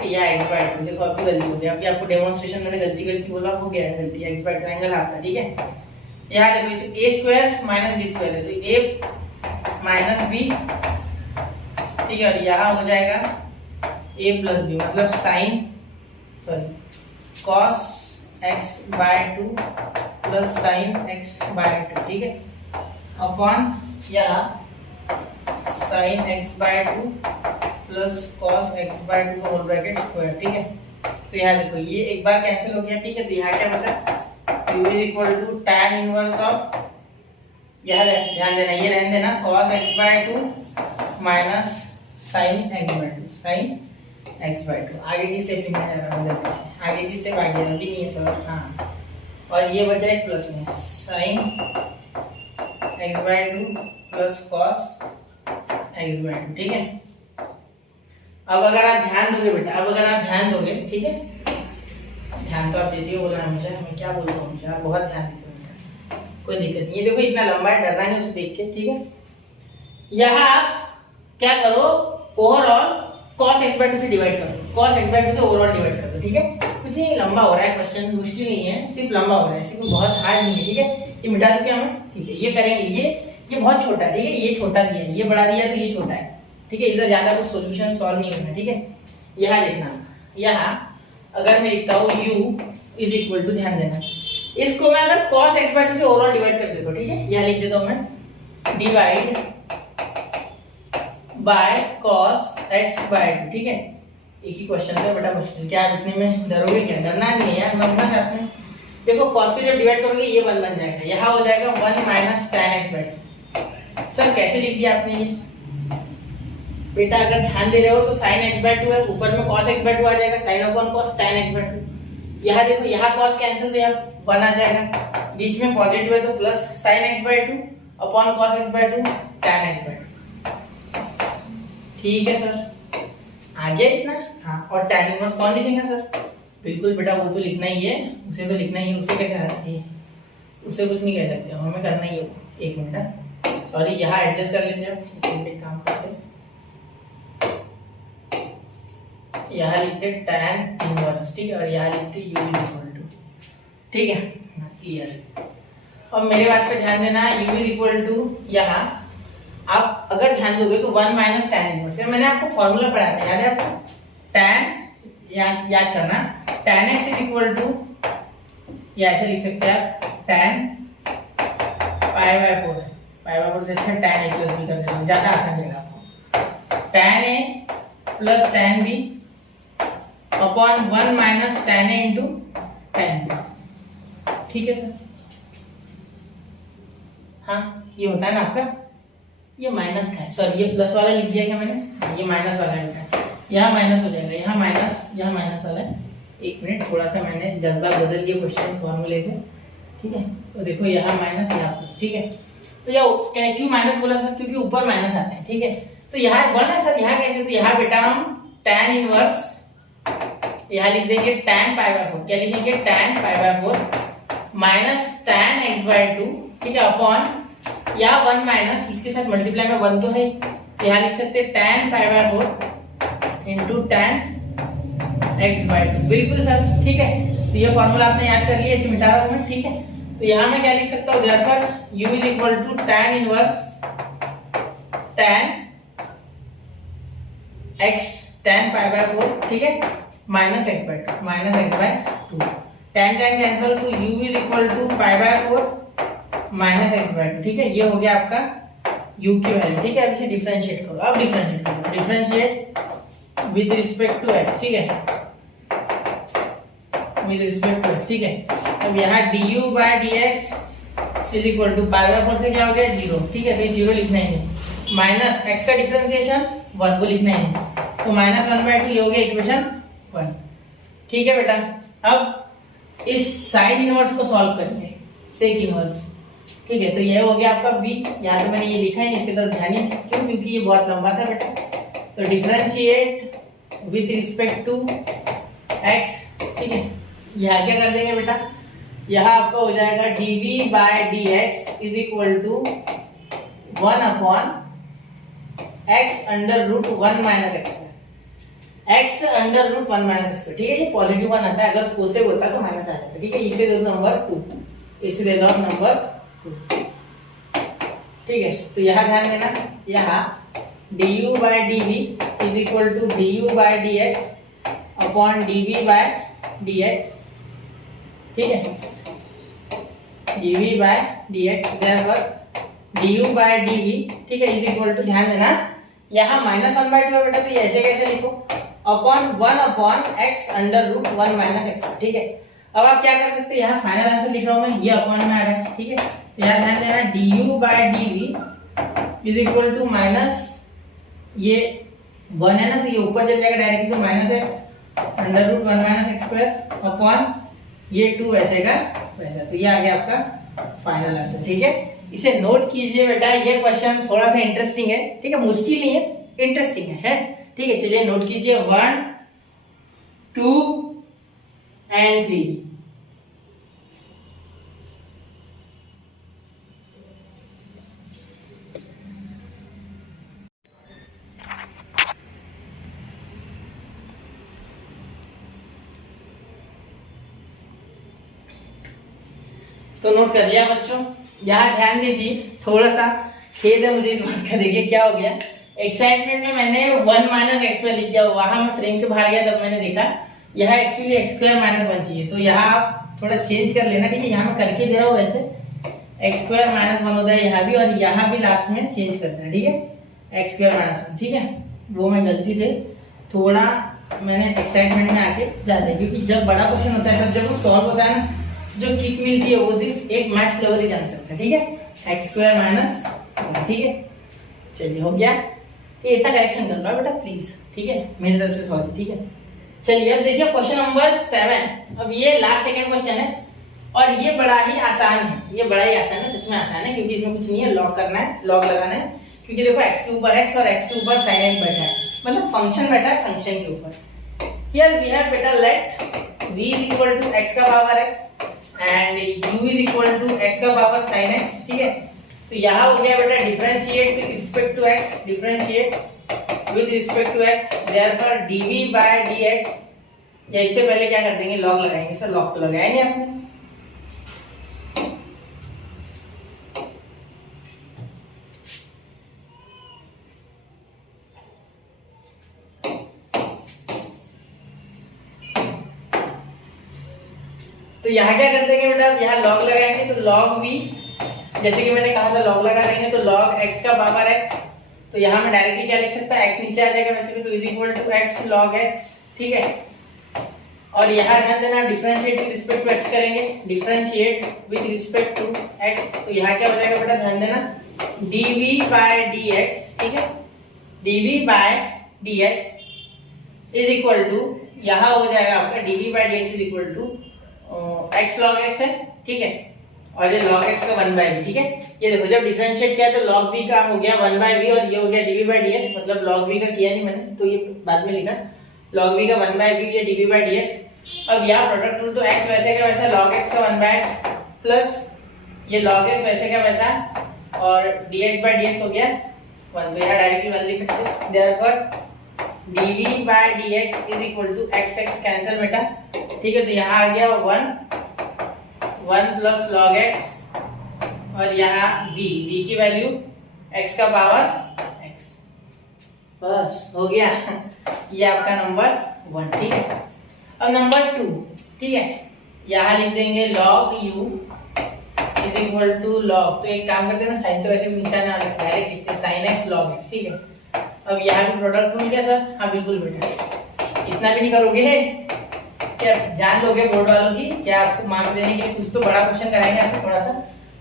या x/2, देखो आपकी गलती हो गई, अभी आपको डेमोन्स्ट्रेशन मैंने गलती बोला, हो गया गलती, x/2 एंगल हाफ था, ठीक है। यहाँ देखो इसे a square minus b square है, तो a माइनस b, ठीक है, और यहाँ हो जाएगा a प्लस b, मतलब sine, sorry, cos x/2 plus sine x/2, ठीक है, अपॉन यहाँ sign x/2 plus cos x/2 का होल ब्रैकेट स्क्वायर, ठीक है। तो यहाँ देखो ये एक बार कैंसिल हो गया, ठीक है, तो यहाँ क्या बचा, u is equal to tan inverse of, यहाँ ध्यान देना, ये रहने देना, cos x/2 minus sign x/2, sign x/2। आगे की स्टेप लिखना जा रहा है जल्दी से, आगे की स्टेप आगे अभी नहीं है सर, हाँ, और ये बचा एक प्लस में, sign x/2 plus cos x/2, ठीक है। अब अगर आप ध्यान दोगे बेटा, अब अगर आप ध्यान दोगे, ठीक है, ध्यान तो आप देते हो बोला हमेशा, मैं क्या बोलता हूँ हमेशा, आप बहुत ध्यान देते हो बेटा, कोई दिक्कत नहीं है। देखो इतना लंबा है, डरना नहीं उसे देख के, ठीक है। यहाँ आप क्या करो, ओवरऑल cos x/2 से डिवाइड कर दो, cos x/2 से ओवरऑल डिवाइड कर दो, ठीक है। कुछ नहीं, लंबा हो रहा है क्वेश्चन, मुश्किल नहीं है, सिर्फ लंबा हो रहा है, सिर्फ बहुत हार्ड नहीं है, ठीक है। ये मिटा दूं क्या मैं, ठीक है, ये करेंगे, ये बहुत छोटा है, ठीक है, ये छोटा दिया है, ये बड़ा दिया तो ये छोटा है, ठीक है, इधर ज्यादा कुछ सॉल्यूशन सॉल्व नहीं होना, ठीक है। यहाँ देखना, यहाँ अगर मैं लिखता हूँ u इज इक्वल टू, ध्यान देना, इसको मैं अगर cos x/2 से ओवरऑल डिवाइड कर देता हूँ, ठीक है, यहाँ लिख देता हूँ मैं, डिवाइड बाय cos x/2, ठीक है। एक ही क्वेश्चन है बेटा, मुश्किल क्या है, लिखने में डरोगे क्या, डरना नहीं है यार, समझना चाहते हैं। देखो cos से जब डिवाइड करोगे ये 1 बन जाएगा, यहाँ हो जाएगा 1 माइनस tan x/2। सर कैसे लिख दिया आपने ये बेटा, अगर ध्यान दे रहे हो तो sin x/2 है, ऊपर में cos x/2 आ जाएगा, sin upon cos tan x/2। यहाँ देखो, यहाँ cos कैंसिल तो यहाँ 1 आ जाएगा, बीच में पॉजिटिव है तो plus sin x/2 upon cos x/2 tan x/2, ठीक है सर, आ गया इतना। हाँ, और tan इनवर्स कौन लिखेगा सर, बिल्कुल बेटा वो तो लिखना ही है, उसे तो लिखना ही है, उसे कैसे हटाते हैं, उसे कुछ नहीं कह सकते, हमें करना ही है। एक मिनट, सॉरी, यहाँ एडजस्ट कर लेते हैं, एक काम करते हैं, यहाँ लिखते tan इनवर्स, ठीक है, और यहाँ लिखते u इज इक्वल टू, ठीक है, क्लियर। अब मेरे बात पे ध्यान देना, u इज इक्वल टू, यहाँ आप अगर ध्यान दोगे तो 1 माइनस tan इनवर्स, मैंने आपको फॉर्मूला पढ़ाया था, याद है आपको, tan, याद करना, tan x is equal to, या ऐसे लिख सकते हैं आप, tan π/4, π/4 से अच्छा tan a प्लस b कर देना, ज्यादा आसान रहेगा आपको, tan a plus tan b upon 1 minus tan a into tan b, ठीक है सर। हाँ, ये होता है ना आपका, ये माइनस का है, सॉरी ये प्लस वाला लिख दिया क्या मैंने, ये माइनस वाला है बेटा, यहाँ माइनस हो जाएगा, यहाँ माइनस वाला है। एक मिनट, थोड़ा सा मैंने जज्बा बदल दिया क्वेश्चन फॉर्मूले पे, ठीक है, तो देखो यहाँ माइनस, यहाँ प्लस, ठीक है। तो यह क्यों माइनस बोला सर, क्योंकि ऊपर माइनस आता है, ठीक है। तो यहाँ 1 है सर, यहाँ कैसे, तो यहाँ बेटा हम tan इनवर्स, यहाँ लिख देंगे tan π/4, क्या लिखेंगे, tan π/4 माइनस tan x/2, ठीक है, अपॉन या 1 माइनस इसके साथ मल्टीप्लाई में 1 तो है, तो यहाँ लिख सकते हैं tan π/4 इंटू tan x/2, बिल्कुल सर, ठीक है। तो ये फॉर्मूला आपने याद कर लिया, इसे मिटा रहा हूं मैं, ठीक है। तो यहाँ मैं क्या लिख सकता हूँ, therefore u is equal to tan inverse tan x tan π/4, ठीक है, माइनस x/2 tan कैंसल, तो u is equal to π/4 minus x/2, ठीक है। ये हो गया आपका u की वैल्यू, ठीक है। अब इसे डिफरेंशिएट करो, अब differentiate with respect to x, ठीक है, विद रिस्पेक्ट टू x, ठीक है। अब यहाँ du/dx इज इक्वल टू π/4 से क्या हो गया 0, ठीक है, तो ये 0 लिखना ही है, माइनस x का डिफरेंशिएशन 1 को लिखना ही है, तो माइनस 1/2 ये हो गया इक्वेशन 1, ठीक है बेटा। अब इस साइन इनवर्स को सॉल्व करेंगे, सेक इनवर्स, ठीक है। तो ये हो गया आपका v, यहाँ पे मैंने ये लिखा है, इसके तरफ ध्यान ही, क्यों, क्योंकि ये बहुत लंबा था बेटा। तो differentiate with respect to x, ठीक है। यहाँ क्या कर देंगे बेटा, यहाँ आपका हो जाएगा dv/dx is equal to 1 upon x under root 1 minus x under root 1 minus x, ठीक है। ये पॉजिटिव 1 आता है, अगर कोसेक होता तो माइनस आ जाता, ठीक है। इसे दे दो नंबर 2, इसे दे दो नंबर 2, ठीक है। तो यहाँ ध्यान देना, यहाँ du/dv is equal to du/dx upon dv/dx, ठीक है, dv/dx, देयरफॉर du/dv, ठीक है, इज इक्वल टू, ध्यान देना यहाँ माइनस 1/2 है बेटा, तो ये ऐसे कैसे लिखो, upon 1 upon x under root 1 minus x, ठीक है। अब आप क्या कर सकते हैं, यहाँ फाइनल आंसर लिख रहा हूँ मैं, ये अपॉन में आ रहा है, ठीक है। तो यहाँ ध्यान देना du/dv is equal to minus, ये 1 है ना, तो ये ऊपर चल जाएगा डायरेक्टली, तो minus x under root 1 minus x square upon ये 2 वैसे का वैसा, तो ये आ गया आपका फाइनल आंसर, ठीक है। इसे नोट कीजिए बेटा, ये क्वेश्चन थोड़ा सा इंटरेस्टिंग है, ठीक है, मुश्किल नहीं है, इंटरेस्टिंग है, ठीक है। चलिए नोट कीजिए 1 2 एंड 3, तो नोट कर लिया बच्चों। यहाँ ध्यान दीजिए, थोड़ा सा खेद है मुझे इस बात का, देखिए क्या हो गया, एक्साइटमेंट में मैंने 1 माइनस एक्स पे लिख दिया, वहां मैं फ्रेम के बाहर गया तब मैंने देखा यहाँ एक्चुअली एक्स स्क्वायर माइनस 1 चाहिए, तो यहाँ आप थोड़ा चेंज कर लेना, ठीक है। यहाँ मैं करके दे रहा हूँ वैसे, एक्स स्क्वायर माइनस 1 होता है यहाँ भी, और यहाँ भी लास्ट में चेंज करना है, ठीक है, एक्स स्क्वायर माइनस 1, ठीक है। वो मैं गलती से थोड़ा मैंने एक्साइटमेंट में आके ज्यादा, क्योंकि जब बड़ा क्वेश्चन होता है तब जब वो सॉल्व होता है ना, जो किक मिलती है वो सिर्फ एक मैथ्स लेवल ही जान सकता है, ठीक है, एक्स स्क्वायर माइनस, ठीक है। चलिए हो गया, ये इतना करेक्शन कर लो बेटा प्लीज, ठीक है, मेरी तरफ से सॉरी, ठीक है। चलिए अब देखिए क्वेश्चन नंबर 7, अब ये लास्ट सेकंड क्वेश्चन है, और ये बड़ा ही आसान है, ये बड़ा ही आसान है, सच में आसान है, क्योंकि इसमें कुछ नहीं है, लॉग करना है, लॉग लगाना है, क्योंकि देखो x के ऊपर x और x के ऊपर sin x बैठा है, मतलब फंक्शन बैठा है फंक्शन के ऊपर। हियर वी हैव बेटा let v is equal to x का power x and u is equal to x का पावर sin x, ठीक है। तो यहाँ हो गया बेटा differentiate with respect to x, differentiate with respect to x, therefore dv/dx, या इससे पहले क्या कर देंगे, लॉग लगाएंगे, सर लॉग तो लगाया नहीं आपने, तो यहाँ क्या कर देंगे बेटा, यहाँ लॉग लगाएंगे, तो लॉग v, जैसे कि मैंने कहा था लॉग लगा देंगे, तो लॉग x का पावर x, तो यहाँ मैं डायरेक्टली क्या लिख सकता है, x नीचे आ जाएगा वैसे भी, तो is equal to x log x, ठीक है। और यहाँ ध्यान देना differentiate with respect to x करेंगे, differentiate with respect to x, तो यहाँ क्या हो जाएगा बेटा, ध्यान देना dv/dx, ठीक है, dv/dx इज इक्वल टू, यहाँ हो जाएगा आपका dv/dx is equal to x log x है, ठीक है, और ये log x का 1/v, ठीक है। ये देखो जब डिफरेंशिएट किया तो log v का हो गया 1/v, और ये हो गया dv/dx, मतलब log v का किया नहीं मैंने, तो ये बाद में लिखा, log v का 1/v, ये dv/dx। अब यहाँ प्रोडक्ट रूल, तो x वैसे का वैसा log x का 1/x प्लस ये log x वैसे क्या वैसा, और dx by dx हो गया 1, तो यहाँ डायरेक्टली 1 लिख सकते हैं। Therefore dv by dx is equal to x cancel बेटा, ठीक है। तो यहाँ आ गया 1 प्लस log x, और यहाँ b की वैल्यू x का पावर x, बस हो गया। ये आपका नंबर 1, ठीक है। अब नंबर 2, ठीक है, यहाँ लिख देंगे log u is equal to log, तो एक काम करते हैं ना, साइन तो वैसे भी नीचे ना डायरेक्ट लिखते हैं sin x log x, ठीक है। अब यहाँ भी प्रोडक्ट रूल क्या सर? हाँ बिल्कुल बेटा, इतना भी नहीं करोगे क्या? जान लोगे बोर्ड वालों की क्या आपको मार्क्स देने के लिए कुछ तो बड़ा क्वेश्चन कराएंगे आपको, थोड़ा सा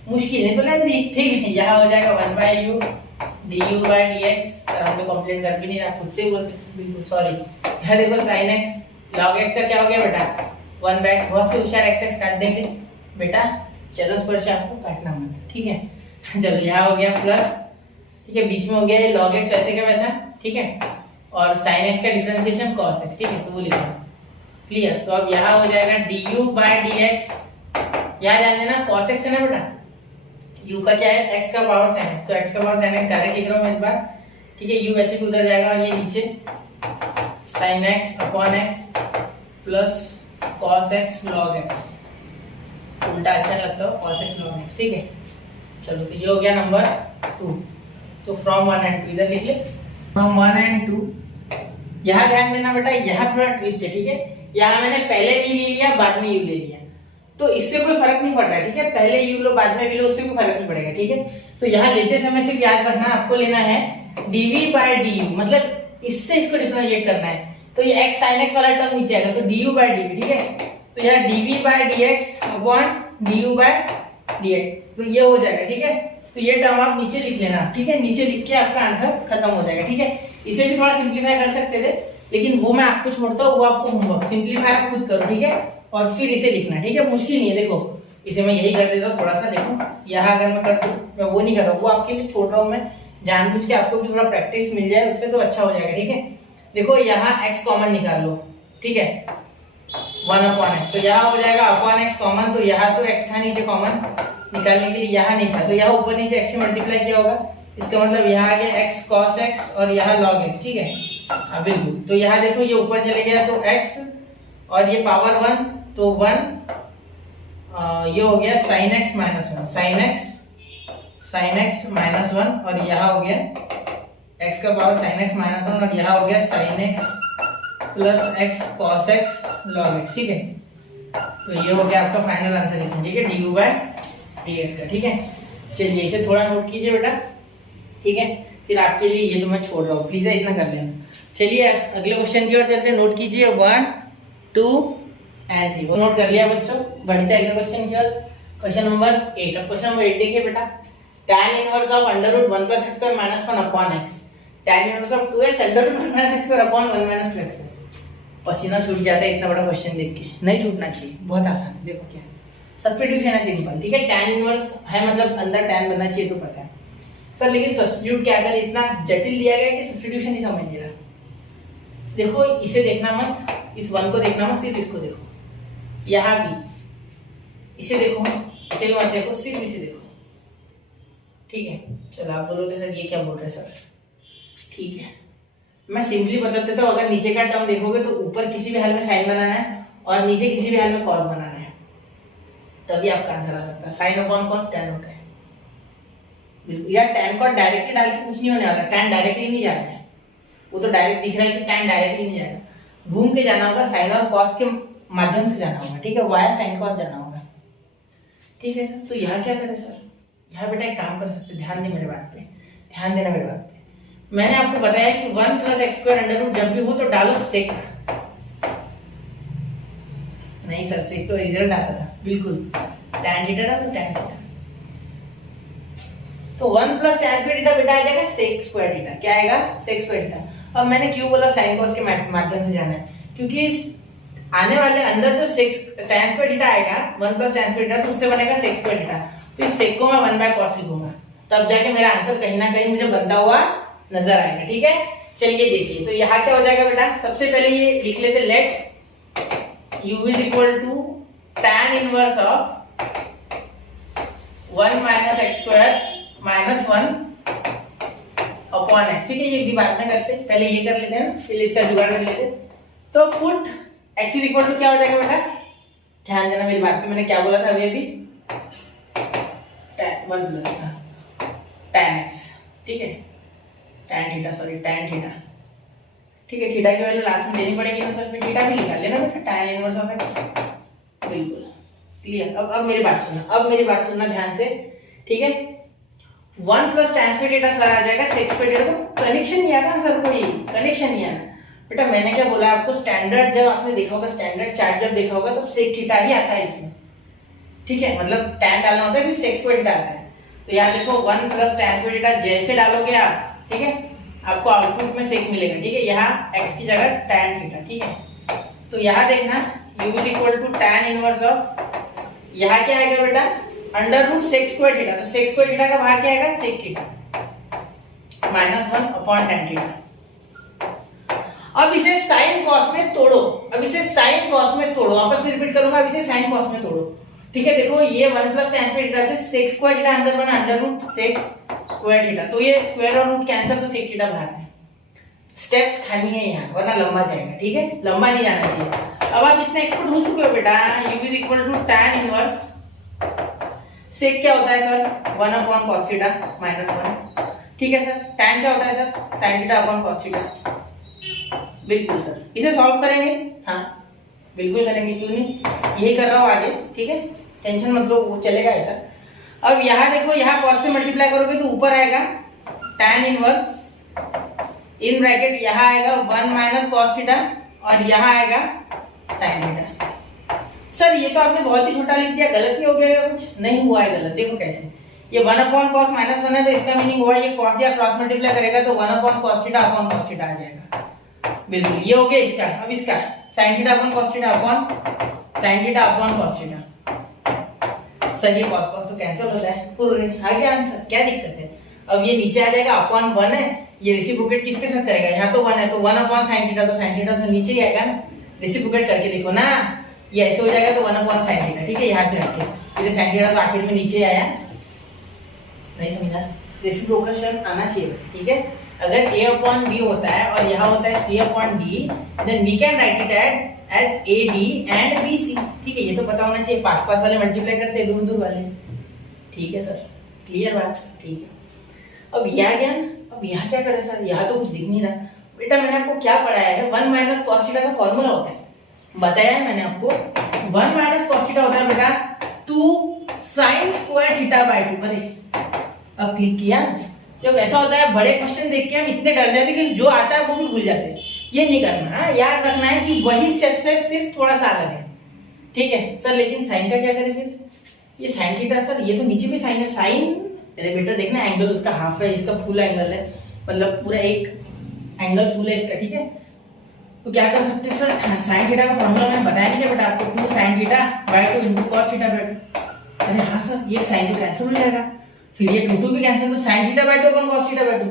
मुश्किल है तो लेंदी, ठीक है। यहाँ हो जाएगा 1 by u du by dx, sir हम तो कंप्लेन कर भी नहीं रहा, खुद से ही बोलते, बिल्कुल सॉरी। यहाँ देखो sin x log x का क्या हो गया बेटा 1 by, बहुत से होशियार x काट देंगे बेटा, चलो स्पर्श आपको काटना मत, ठीक है। चलो यहाँ हो गया प्लस, ठीक है, बीच में हो गया log x वैसे क्या वैसा, ठीक है, और sin x का डिफरेंशिएशन cos x, ठीक है, तो वो लिखा क्लियर। तो अब यहाँ हो जाएगा du by dx, यहाँ ध्यान देना cos x है ना बेटा, u का क्या है x का पावर sin x, तो x का पावर sin x डायरेक्ट लिख रहा हूँ मैं इस बार, ठीक है। u वैसे भी उधर जाएगा, और ये नीचे sin x upon x plus cos x log x, उल्टा अच्छा लगता है cos x log x, ठीक है। चलो तो ये हो गया नंबर 2। तो फ्रॉम 1 and 2 इधर लिख ले, फ्रॉम 1 and 2। यहाँ ध्यान देना बेटा, यहाँ थोड़ा ट्विस्ट है, ठीक है। यहाँ मैंने पहले भी ले लिया, बाद में यू ले लिया, तो इससे कोई फर्क नहीं पड़ रहा है, ठीक है। पहले यू लो बाद में भी लो, उससे कोई फर्क नहीं पड़ेगा, ठीक है। तो यहाँ लेते समय सिर्फ याद रखना, आपको लेना है dv by du, मतलब इससे इसको डिफरेंशिएट करना है, तो ये x sin x वाला टर्म नीचे आएगा, तो du by dv, ठीक है। तो यहाँ dv by dx upon du by dx, तो ये हो जाएगा, ठीक है। तो ये टर्म आप नीचे लिख लेना, ठीक है, नीचे लिख के आपका आंसर खत्म हो जाएगा, ठीक है। इसे भी थोड़ा सिंप्लीफाई कर सकते थे, लेकिन वो मैं आपको छोड़ता हूँ, वो आपको होमवर्क, सिंप्लीफाई आप खुद करो, ठीक है, और फिर इसे लिखना, ठीक है। मुश्किल नहीं है, देखो इसे मैं यही कर देता हूँ थोड़ा सा, देखो यहाँ अगर मैं कर दूँ, मैं वो नहीं कर रहा हूँ, वो आपके लिए छोड़ रहा हूँ मैं जानबूझ के, आपको भी थोड़ा प्रैक्टिस मिल जाए उससे, तो अच्छा हो जाएगा, ठीक है। देखो यहाँ x कॉमन निकाल लो, ठीक है, 1 अपॉन x, तो यहाँ हो जाएगा अपॉन x कॉमन, तो यहाँ से x था नीचे कॉमन निकालने के लिए, यहाँ नहीं था, तो यहाँ ऊपर नीचे x से मल्टीप्लाई किया होगा, इसका मतलब यहाँ आ गया x cos x और यहाँ log x, ठीक है। अब बिल्कुल, तो यहाँ देखो ये ऊपर चले गया तो x और ये पावर 1, तो 1 ये हो गया sin x minus 1, sin x minus 1, और यहाँ हो गया x का पावर sin x माइनस 1, और यहाँ हो गया sin x plus x cos x log x, ठीक है। तो ये हो गया आपका फाइनल आंसर इसमें, ठीक है, du by dx का, ठीक है। चलिए इसे थोड़ा नोट कीजिए बेटा, ठीक है, फिर आपके लिए ये तो मैं छोड़ रहा हूँ, प्लीज इतना कर लेना। चलिए अगले क्वेश्चन की ओर चलते हैं, नोट कीजिए 1 2 and 3, नोट कर लिया बच्चों, बढ़ते हैं अगले क्वेश्चन की ओर, क्वेश्चन नंबर 8। अब क्वेश्चन नंबर 8 देखिए बेटा, tan inverse of under root 1 plus x square minus 1 upon x, tan inverse of 2x under root 1 minus x square upon 1 minus 2x। पसीना छूट जाता है इतना बड़ा क्वेश्चन देख के, नहीं छूटना चाहिए, बहुत आसान है। देखो क्या सब्स्टिट्यूशन है, सिंपल, ठीक है। tan इनवर्स है मतलब अंदर tan बनना चाहिए, तो पता है सर, लेकिन सब्स्टिट्यूट क्या करें, इतना जटिल दिया गया है कि सब्स्टिट्यूशन ही समझ नहीं रहा। देखो इसे देखना मत, इस 1 को देखना मत, सिर्फ इसको देखो, यहाँ भी इसे देखो, इसे भी मत देखो, सिर्फ इसे देखो, ठीक है। चलो आप बोलोगे सर ये क्या बोल रहे सर, ठीक है, मैं सिंपली बता देता हूँ। अगर नीचे का टर्म देखोगे तो ऊपर किसी भी हाल में साइन बनाना है और नीचे किसी भी हाल में कॉस बनाना है, तभी आपका आंसर आ सकता है। साइन अपॉन कॉस tan होता है, यार tan को डायरेक्टली डाल के कुछ नहीं होने वाला, tan डायरेक्टली नहीं जाना है, वो तो डायरेक्ट दिख रहा है कि tan डायरेक्टली नहीं जाएगा, घूम के जाना होगा, साइन और कॉस के माध्यम से जाना होगा, ठीक है, वाया साइन कॉस जाना होगा, ठीक है सर। तो यहाँ क्या करें सर, यहाँ बेटा एक काम कर सकते, ध्यान दे मेरे बात पे, ध्यान देना मेरे बात पे। मैंने आपको बताया कि 1 plus x square under root जब भी हो तो डालो सेक, नहीं सर सेक तो रिजल्ट आता था, बिल्कुल tan थीटा था तो tan थीटा, तो 1 प्लस tan स्क्वायर थीटा बेटा आ जाएगा सेक स्क्वायर थीटा, क्या आएगा सेक स्क्वायर थीटा। अब मैंने क्यों बोला साइन कॉस के माध्यम से जाना है, क्योंकि इस आने वाले अंदर जो सेक tan स्क्वायर थीटा आएगा 1 प्लस tan स्क्वायर थीटा, तो उससे बनेगा सेक स्क्वायर थीटा, तो इस सेक को मैं 1 बाय कॉस लिखूंगा, तब जाके मेरा आंसर कहीं ना कहीं मुझे बनता हुआ नजर आएगा, ठीक है। चलिए देखिए, तो यहाँ क्या हो जाएगा बेटा, सबसे पहले ये लिख लेते, let u is equal to tan inverse of 1 minus x square minus 1 upon x. ठीक है, ये भी बाद में करते, पहले ये कर लेते हैं ना, फिर इसका जुगाड़ कर लेते। तो put x is equal to क्या हो जाएगा बेटा, ध्यान देना मेरी बात पे, मैंने क्या बोला था अभी tan 1 प्लस tan x। ठीक है, tan theta, sorry tan theta. ठीक है, थीटा की वैल्यू लास्ट में देनी पड़ेगी ना सर, फिर थीटा भी निकाल लेना बेटा, tan इनवर्स ऑफ x। बिल्कुल क्लियर। अब मेरी बात सुनना, अब मेरी बात सुनना ध्यान से। ठीक है, 1 plus tan square theta sir आ जाएगा sec स्क्वायर थीटा। तो कनेक्शन नहीं आना सर, कोई कनेक्शन नहीं आना बेटा। मैंने क्या बोला आपको, स्टैंडर्ड जब आपने देखा होगा, स्टैंडर्ड चार्ट जब देखा होगा, तब sec थीटा ही आता है इसमें। ठीक है, मतलब tan डालना होता है, फिर sec स्क्वायर थीटा आता है। तो यहाँ देखो 1 प्लस tan स्क्वायर थीटा जैसे डालोगे आप, ठीक है, आपको आउटपुट में sec मिलेगा। ठीक है, यहाँ x की जगह tan थीटा। ठीक है, तो यहाँ देखना u is equal to tan inverse of, यहाँ क्या आएगा बेटा, under root sec square theta. तो sec स्क्वायर थीटा का बाहर क्या आएगा, sec theta minus 1 upon tan theta. अब इसे साइन कॉस में तोड़ो, अब इसे साइन कॉस में तोड़ो, वापस से रिपीट करूंगा, अब इसे साइन कॉस में तोड़ो। ठीक है, देखो ये 1 प्लस tan स्क्वायर थीटा से sec स्क्वायर थीटा अंदर बना, under root sec square theta. तो ये स्क्वायर और रूट कैंसिल, तो sec थीटा बाहर है। स्टेप्स खानी है यहाँ, वरना लंबा जाएगा। ठीक है, लंबा नहीं जाना चाहिए। अब आप इतने एक्सपर्ट हो चुके हो बेटा, u is equal to tan inverse sec क्या होता है sir, 1 upon cos theta minus 1। ठीक है सर, tan क्या होता है sir, sin theta upon cos theta. बिल्कुल सर, इसे सॉल्व करेंगे, हाँ बिल्कुल करेंगे, क्यों नहीं, यही कर रहा हूँ आगे। ठीक है, टेंशन मत लो, वो चलेगा ऐसा। अब यहाँ देखो, यहाँ cos से मल्टीप्लाई करोगे तो ऊपर आएगा tan इनवर्स इन ब्रैकेट, यहाँ आएगा 1 माइनस cos थीटा और यहाँ आएगा sin थीटा। सर ये तो आपने बहुत ही छोटा लिख दिया, गलत नहीं हो गया, कुछ नहीं हुआ है गलत। देखो कैसे, ये 1 अपॉन cos माइनस 1 है, तो इसका मीनिंग हुआ ये cos या क्रॉस मल्टीप्लाई करेगा तो 1 upon cos theta upon cos theta आ जाएगा। बिल्कुल, ये हो गया इसका। अब इसका sin theta upon cos theta upon sin theta upon cos theta. Sir ये cos cos तो कैंसिल होता है, पूरे आ गया आंसर, क्या दिक्कत है। अब ये नीचे आ जाएगा, अपॉन 1 है, ये रेसिप्रोकेट किसके साथ करेगा, यहाँ तो 1 है, तो 1 अपॉन sin थीटा, तो sin थीटा तो नीचे ही आएगा ना। रेसिप्रोकेट करके देखो ना, ये ऐसे हो जाएगा, तो 1 अपॉन sin थीटा। ठीक है, यहाँ से रख के, sin थीटा तो आखिर में नीचे आया, नहीं समझा, रेसिप्रोकेशन आना चाहिए। ठीक है, अगर a अपॉन b होता है और यहाँ होता है c upon d, then we can write it as ad and bc। ठीक है, ये तो पता होना चाहिए, पास पास वाले मल्टीप्लाई करते हैं दूर दूर वाले। ठीक है सर, क्लियर बात। ठीक है, अब यहाँ ज्ञान, अब यहाँ क्या करें सर, यहाँ तो कुछ दिख नहीं रहा बेटा। मैंने आपको क्या पढ़ाया है, 1 माइनस cos थीटा का फॉर्मूला होता है, बताया है मैंने आपको। 1 माइनस cos थीटा होता है बेटा 2 sin स्क्वायर थीटा बाय 2। अरे अब क्लिक किया, जब ऐसा होता है बड़े क्वेश्चन देख के हम इतने डर जाते हैं कि जो आता है वो भी भूल जाते हैं। ये नहीं करना है, याद रखना है कि वही स्टेप से सिर्फ थोड़ा सा अलग है। ठीक है सर, लेकिन साइन का क्या करें फिर, ये साइन थीटा सर, ये तो नीचे भी साइन है, साइन, अरे बेटा देखना एंगल उसका हाफ है, इसका फुल एंगल है, मतलब पूरा एक एंगल फुल है इसका। ठीक है, तो क्या कर सकते हैं सर, साइन थीटा का फॉर्मूला मैंने बताया नहीं क्या बेटा आपको, 2 sin theta by 2 into cos theta by 2। अरे हाँ सर, ये साइन तो कैंसिल हो जाएगा, फिर ये 2 भी कैंसिल, तो sin theta by 2 upon cos theta by 2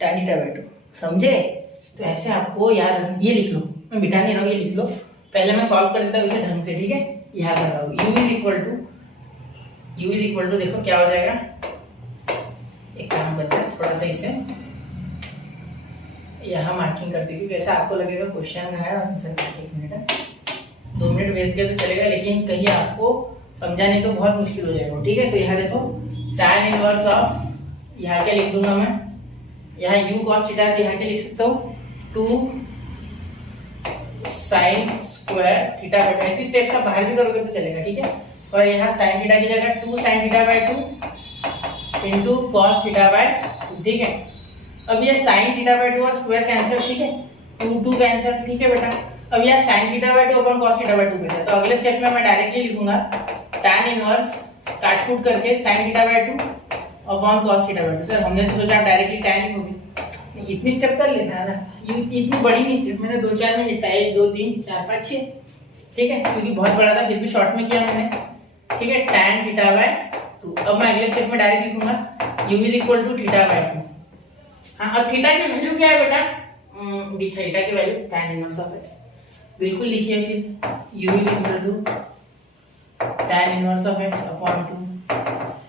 tan theta by 2। समझे? तो ऐसे आपको यार ये लिख लो, मैं बिठा नहीं रहा हूँ, ये लिख लो। पहले मैं सॉल्व कर देता हूँ इसे ढंग से। ठीक है, यहाँ कर रहा हूँ u इज इक्वल टू देखो क्या हो जाएगा, एक काम करते हैं थोड़ा सा इसे यहाँ मार्किंग कर दी, क्योंकि ऐसा आपको लगेगा क्वेश्चन है आंसर। 1 मिनट, 2 मिनट वेस्ट किया तो चलेगा, लेकिन कहीं आपको समझा नहीं तो बहुत मुश्किल हो जाएगा। ठीक है, तो यहाँ देखो tan इनवर्स ऑफ, यहाँ क्या लिख दूंगा मैं, यहाँ u cos थीटा है तो यहाँ क्या लिख सकता हूँ 2 sin स्क्वायर थीटा बाय 2। ऐसी स्टेप्स आप बाहर भी करोगे तो चलेगा। ठीक है, और यहाँ sin थीटा की जगह 2 sin theta by 2 into cos theta by 2। ठीक है, अब ये sin थीटा बाय 2 और स्क्वायर कैंसिल। ठीक है, 2 कैंसिल। ठीक है बेटा, अब यह sin theta by 2 upon cos theta by 2 बेटा, तो अगले स्टेप में मैं डायरेक्टली लिखूंगा tan इनवर्स काट कूट करके sin theta by 2 upon cos theta by 2। Sir हमने तो सोचा डायरेक्टली tan लिखोगे, इतनी स्टेप कर लेना है ना, इतनी बड़ी नहीं स्टेप, मैंने 2-4 में निपटाया, 1 2 3 4 5 6। ठीक है, क्योंकि बहुत बड़ा था फिर भी शॉर्ट में किया मैंने। ठीक है, tan थीटा बाय 2। अब मैं अगले स्टेप में डायरेक्ट लिखूंगा u is equal to theta by 2। हाँ, अब थीटा की वैल्यू क्या है बेटा, थीटा की value tan inverse of x। बिल्कुल लिखिए फिर u is equal to tan inverse of x upon 2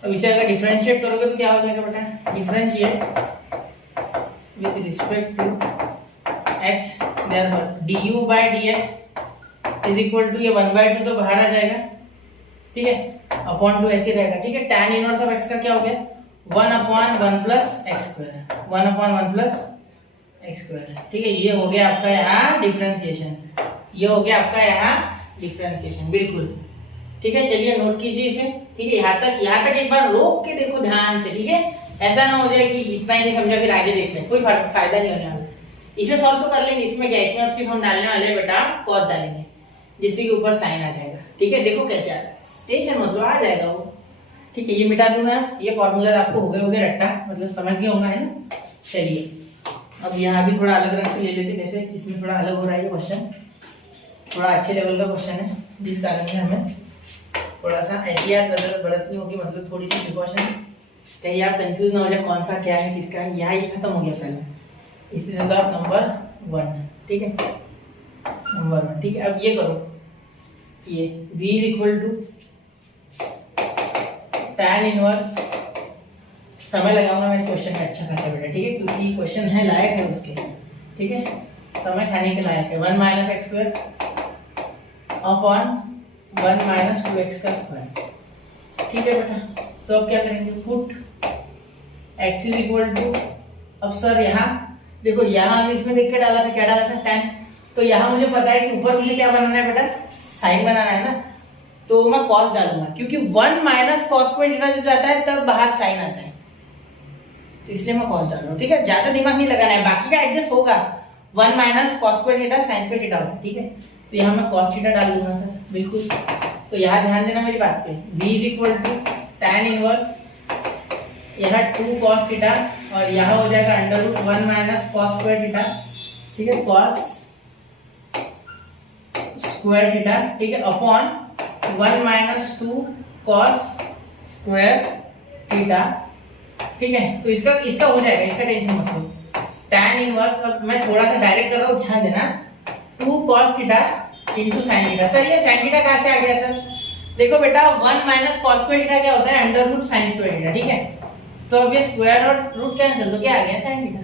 अब इसे अगर डिफरेंशिएट करोगे तो क्या हो जाएगा बेटा, differentiate with respect to x, therefore du by dx is equal to, ये 1/2 तो बाहर आ जाएगा, ठीक है, अपॉन 2 ऐसे रहेगा, ठीक है। tan इनवर्स ऑफ x का क्या हो गया, 1/1 plus x square, 1/1 plus x square, ठीक है। ये हो गया आपका यहाँ डिफरेंशिएशन, ये हो गया आपका यहाँ डिफरेंशिएशन, बिल्कुल, ठीक है। चलिए नोट कीजिए इसे, ठीक है। यहाँ तक एक बार रोक के देखो ध्यान से, ठीक है। ऐसा ना हो जाए कि इतना ही नहीं समझा फिर आगे देख लें, कोई फायदा नहीं होने वाला। इसे सॉल्व तो कर लेंगे, इसमें क्या, इसमें अब सिर्फ हम डालने वाले हैं बेटा कॉस डालेंगे, जिससे के ऊपर साइन आ जाएगा, ठीक है। देखो कैसे आता है, टेंशन मतलब आ जाएगा वो, ठीक है। ये मिटा दूंगा, ये फॉर्मूला आपको हो गए रट्टा, मतलब समझ गए होगा, है ना। चलिए अब यहाँ भी थोड़ा अलग रंग से ले लेते, जैसे इसमें थोड़ा अलग हो रहा है ये क्वेश्चन, थोड़ा अच्छे लेवल का क्वेश्चन है, जिस कारण से हमें थोड़ा सा एहतियात बरतनी होगी, मतलब थोड़ी सी प्रिकॉशंस, कहीं आप कंफ्यूज ना हो जाए कौन सा क्या है किसका है। यहाँ ये खत्म हो गया पहले, इसलिए आप नंबर 1, ठीक है, नंबर 1, ठीक है। अब ये करो, ये v is equal to tan inverse, समय लगाऊंगा मैं इस क्वेश्चन में अच्छा खासा बेटा, ठीक है, क्योंकि क्वेश्चन है लायक है उसके, ठीक है, समय खाने के लायक है। 1 minus x square upon 1 minus 2x का स्क्वायर, ठीक है बेटा। तो अब क्या करेंगे, put x is equal to, अब सर यहाँ देखो, यहाँ इसमें देख के डाला था, क्या डाला था, tan, तो यहाँ मुझे पता है कि ऊपर मुझे क्या बनाना है बेटा, साइन बनाना है ना, तो मैं cos डालूंगा, क्योंकि 1 माइनस कॉस स्क्वायर थीटा जब जाता है तब बाहर साइन आता है, तो इसलिए मैं cos डाल रहा हूँ, ठीक है। ज्यादा दिमाग नहीं लगाना है, बाकी का एडजस्ट होगा। 1 minus cos square theta sine square theta होता है, ठीक है। तो यहाँ मैं cos थीटा डाल दूंगा सर, बिल्कुल। तो यहाँ ध्यान देना मेरी बात पे, v is equal to tan inverse, यहाँ 2 cos थीटा, और यहाँ हो जाएगा under root 1 minus cos square theta, ठीक है, cos स्क्वायर थीटा, ठीक है, upon 1 minus 2 cos square theta, ठीक है। तो इसका हो जाएगा, इसका टेंशन मत लो। tan इनवर्स, अब मैं थोड़ा सा डायरेक्ट कर रहा हूँ, ध्यान देना, 2 cos theta into sine theta. Sir ये साइन थीटा कहाँ से आ गया सर, देखो बेटा 1 माइनस कॉस स्क्वायर थीटा क्या होता है, under root sine square theta, ठीक है। तो अब ये स्क्वायर और रूट कैंसिल, तो क्या आ गया, साइन थीटा,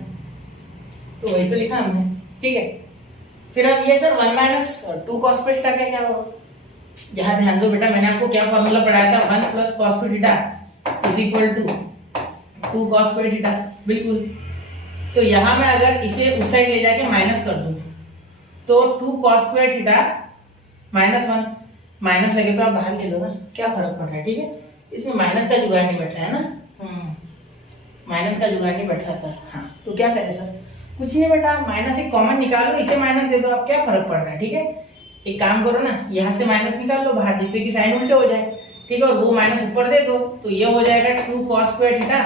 तो वही तो लिखा हमने, ठीक है। फिर अब ये sir 1 minus 2 cos square theta का क्या होगा, यहाँ ध्यान दो बेटा, मैंने आपको क्या फॉर्मूला पढ़ाया था, 1 plus cos 2 theta is equal to 2 cos square theta, बिल्कुल। तो यहाँ मैं अगर इसे उस साइड ले जाके माइनस कर दूं, तो 2 cos square theta minus 1, minus लगे तो आप बाहर ले लो ना, क्या फर्क पड़ रहा है, ठीक है। इसमें माइनस का जुगाड़ नहीं बैठ रहा है ना, माइनस का जुगाड़ नहीं बैठ रहा सर, हाँ। तो क्या करें सर, कुछ नहीं बेटा, माइनस एक कॉमन निकालो, इसे माइनस दे दो, आप क्या फर्क पड़ रहा है, ठीक है। एक काम करो ना, यहाँ से माइनस निकाल लो बाहर, जिससे कि साइन उल्टे हो जाए, ठीक है, और वो माइनस ऊपर दे दो, तो ये हो जाएगा 2 cos स्क्वायर थीटा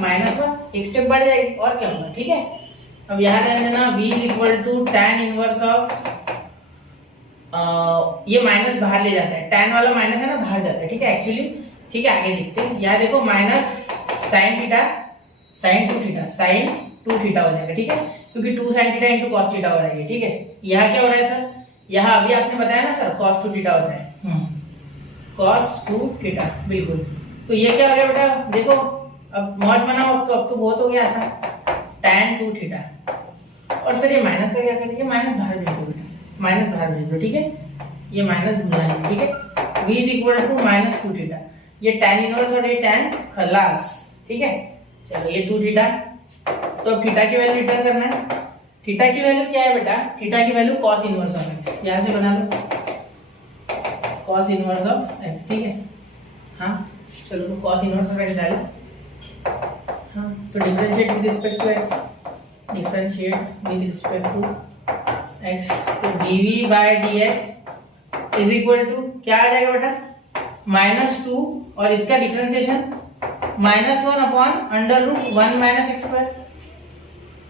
माइनस 1, एक स्टेप बढ़ जाएगी, और क्या होगा, ठीक है। अब यहाँ ध्यान देना, v is equal to tan inverse of, ये माइनस बाहर ले जाता है, tan वाला माइनस है ना, बाहर जाता है, ठीक है, एक्चुअली, ठीक है। आगे देखते हैं, यहाँ देखो minus sine theta sine 2 theta sine 2 theta हो जाएगा, ठीक है, क्योंकि 2 sine theta into cos theta हो रहा है, ठीक है। यहाँ क्या हो रहा है सर, यहाँ अभी आपने बताया ना सर cos 2 थीटा होता है, cos 2 थीटा, बिल्कुल। तो ये क्या हो गया बेटा, देखो अब मौज बनाओ, अब तो बहुत हो गया आसान, tan 2 थीटा, और सर ये माइनस का क्या करेंगे, माइनस बाहर भेज दो बेटा, माइनस बाहर भेज दो, ठीक है, ये माइनस भूलना नहीं, ठीक है। v is equal to minus 2 theta, ये tan इनवर्स और ये tan खलास, ठीक है। चलो ये 2 थीटा, तो अब थीटा की वैल्यू रिटर्न करना है, थीटा की वैल्यू क्या है बेटा, थीटा की value cos inverse of x, यहाँ से बना लो cos इनवर्स ऑफ x, ठीक है, हाँ। चलो तो cos इनवर्स ऑफ x डालो, हाँ। तो differentiate with respect to x, differentiate with respect to x, तो dv bye dx is equal to क्या आ जाएगा बेटा, -2, और इसका differentiation -1 upon under root 1 minus x square,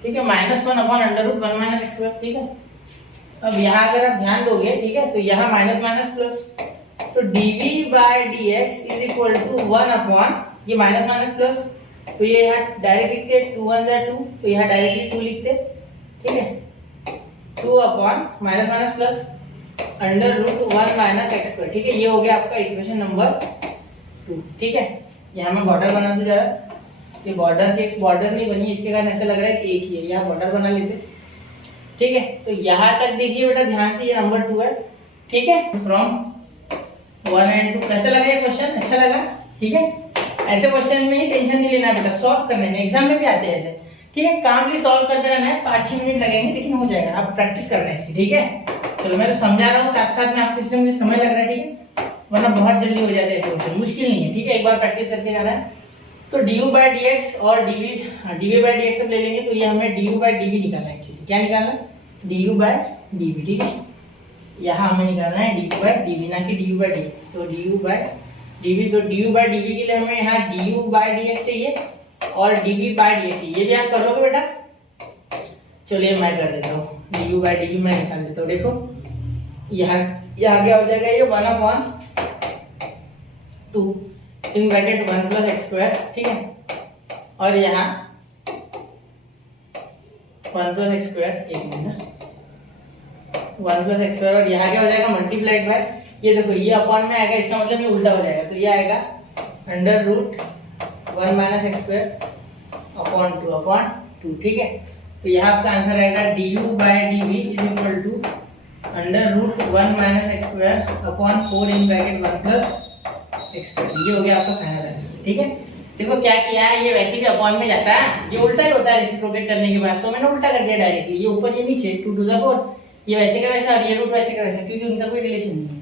ठीक है, -1 upon under root 1 minus x square, ठीक है। अब यहाँ अगर आप ध्यान दोगे, ठीक है, तो यहाँ माइनस माइनस प्लस, तो dv bye dx is equal to 1 upon, ये माइनस माइनस प्लस, तो ये यहाँ डायरेक्ट लिखते 2 1 जा 2, तो यहाँ डायरेक्टली 2 लिखते, ठीक है, 2 upon minus minus plus under root 1 minus x square, ठीक है। ये हो गया आपका इक्वेशन नंबर 2, ठीक है। यहाँ मैं बॉर्डर बना दूँ जरा। ये बॉर्डर नहीं बनी, इसके कारण ऐसा लग रहा है कि एक ही है। यहाँ बॉर्डर बना लेते, ठीक है। तो यहाँ तक देखिए बेटा ध्यान से, ये नंबर 2 है, ठीक है। फ्रॉम 1 and 2 कैसा लगा ये क्वेश्चन? अच्छा लगा, ठीक है। ऐसे क्वेश्चन में ही टेंशन नहीं लेना बेटा, सॉल्व करने में, एग्जाम में भी आते हैं ऐसे, ठीक है। कामली सॉल्व करते रहना है, 5-6 मिनट लगेंगे लेकिन हो जाएगा। आप प्रैक्टिस करना है इसकी, ठीक है। चलो मैं तो समझा रहा हूँ साथ साथ में आपको, इसलिए मुझे समय लग रहा है, ठीक है, वरना बहुत जल्दी हो जाता है ऐसे क्वेश्चन, मुश्किल नहीं है, ठीक है। एक बार प्रैक्टिस करके जाना है। तो du by dx और dv by dx सब ले लेंगे, तो ये हमें du by dv निकालना है एक्चुअली। क्या निकालना है? du by dv, ठीक है। यहाँ हमें निकालना है du by dv, ना कि du by dx। तो du by dv, तो du by dv के लिए हमें यहाँ du by dx चाहिए और dv by dx चाहिए। ये भी आप कर लोगे बेटा? चलिए मैं कर देता हूँ, du by dv मैं निकाल देता हूँ। देखो यहाँ क्या हो जाएगा, ये 1/2 इन ब्रैकेट 1 + x², ठीक है। और यहाँ 1 + x², एक मिनट, 1 + x², और यहाँ क्या हो जाएगा मल्टीप्लाइड बाय, ये देखो ये अपॉन में आएगा, इसका मतलब ये उल्टा हो जाएगा। तो ये आएगा √1 - x²/2, ठीक है। तो यहाँ आपका आंसर आएगा du by dv = √1 - x²/4 in bracket 1 + x²। ये हो गया आपका फाइनल आंसर, ठीक है। देखो क्या किया है, ये वैसे भी अपॉन में जाता है, ये उल्टा ही होता है रेसिप्रोकेट करने के बाद, तो मैंने उल्टा कर दिया डायरेक्टली, ये ऊपर ये नीचे 2⁴, ये वैसे का वैसा और ये रूट वैसे का वैसा, क्योंकि उनका कोई रिलेशन नहीं है,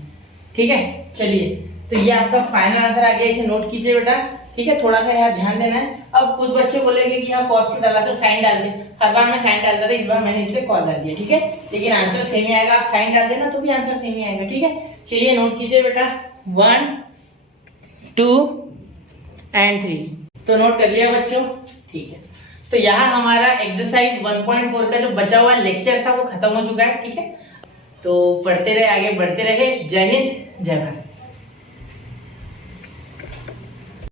ठीक है। चलिए, तो ये आपका फाइनल आंसर आ गया, इसे नोट कीजिए बेटा, ठीक है। थोड़ा सा यहाँ ध्यान देना है। अब कुछ बच्चे बोलेंगे कि यहाँ कॉस क्यों डाला सर, साइन डाल दे। हर बार मैं साइन डालता था, इस बार मैंने इसलिए कॉस डाल दिया, ठीक है। लेकिन आंसर सेम ही आएगा, आप साइन डाल देना तो भी आंसर सेम ही आएगा, ठीक है। चलिए नोट कीजिए बेटा, 1, 2 and 3, तो नोट कर लिया बच्चों, ठीक है। तो यहाँ हमारा एक्सरसाइज 1.4 का जो बचा हुआ लेक्चर था वो खत्म हो चुका है, ठीक है। तो पढ़ते रहे, आगे बढ़ते रहे। जय हिंद, जय भारत।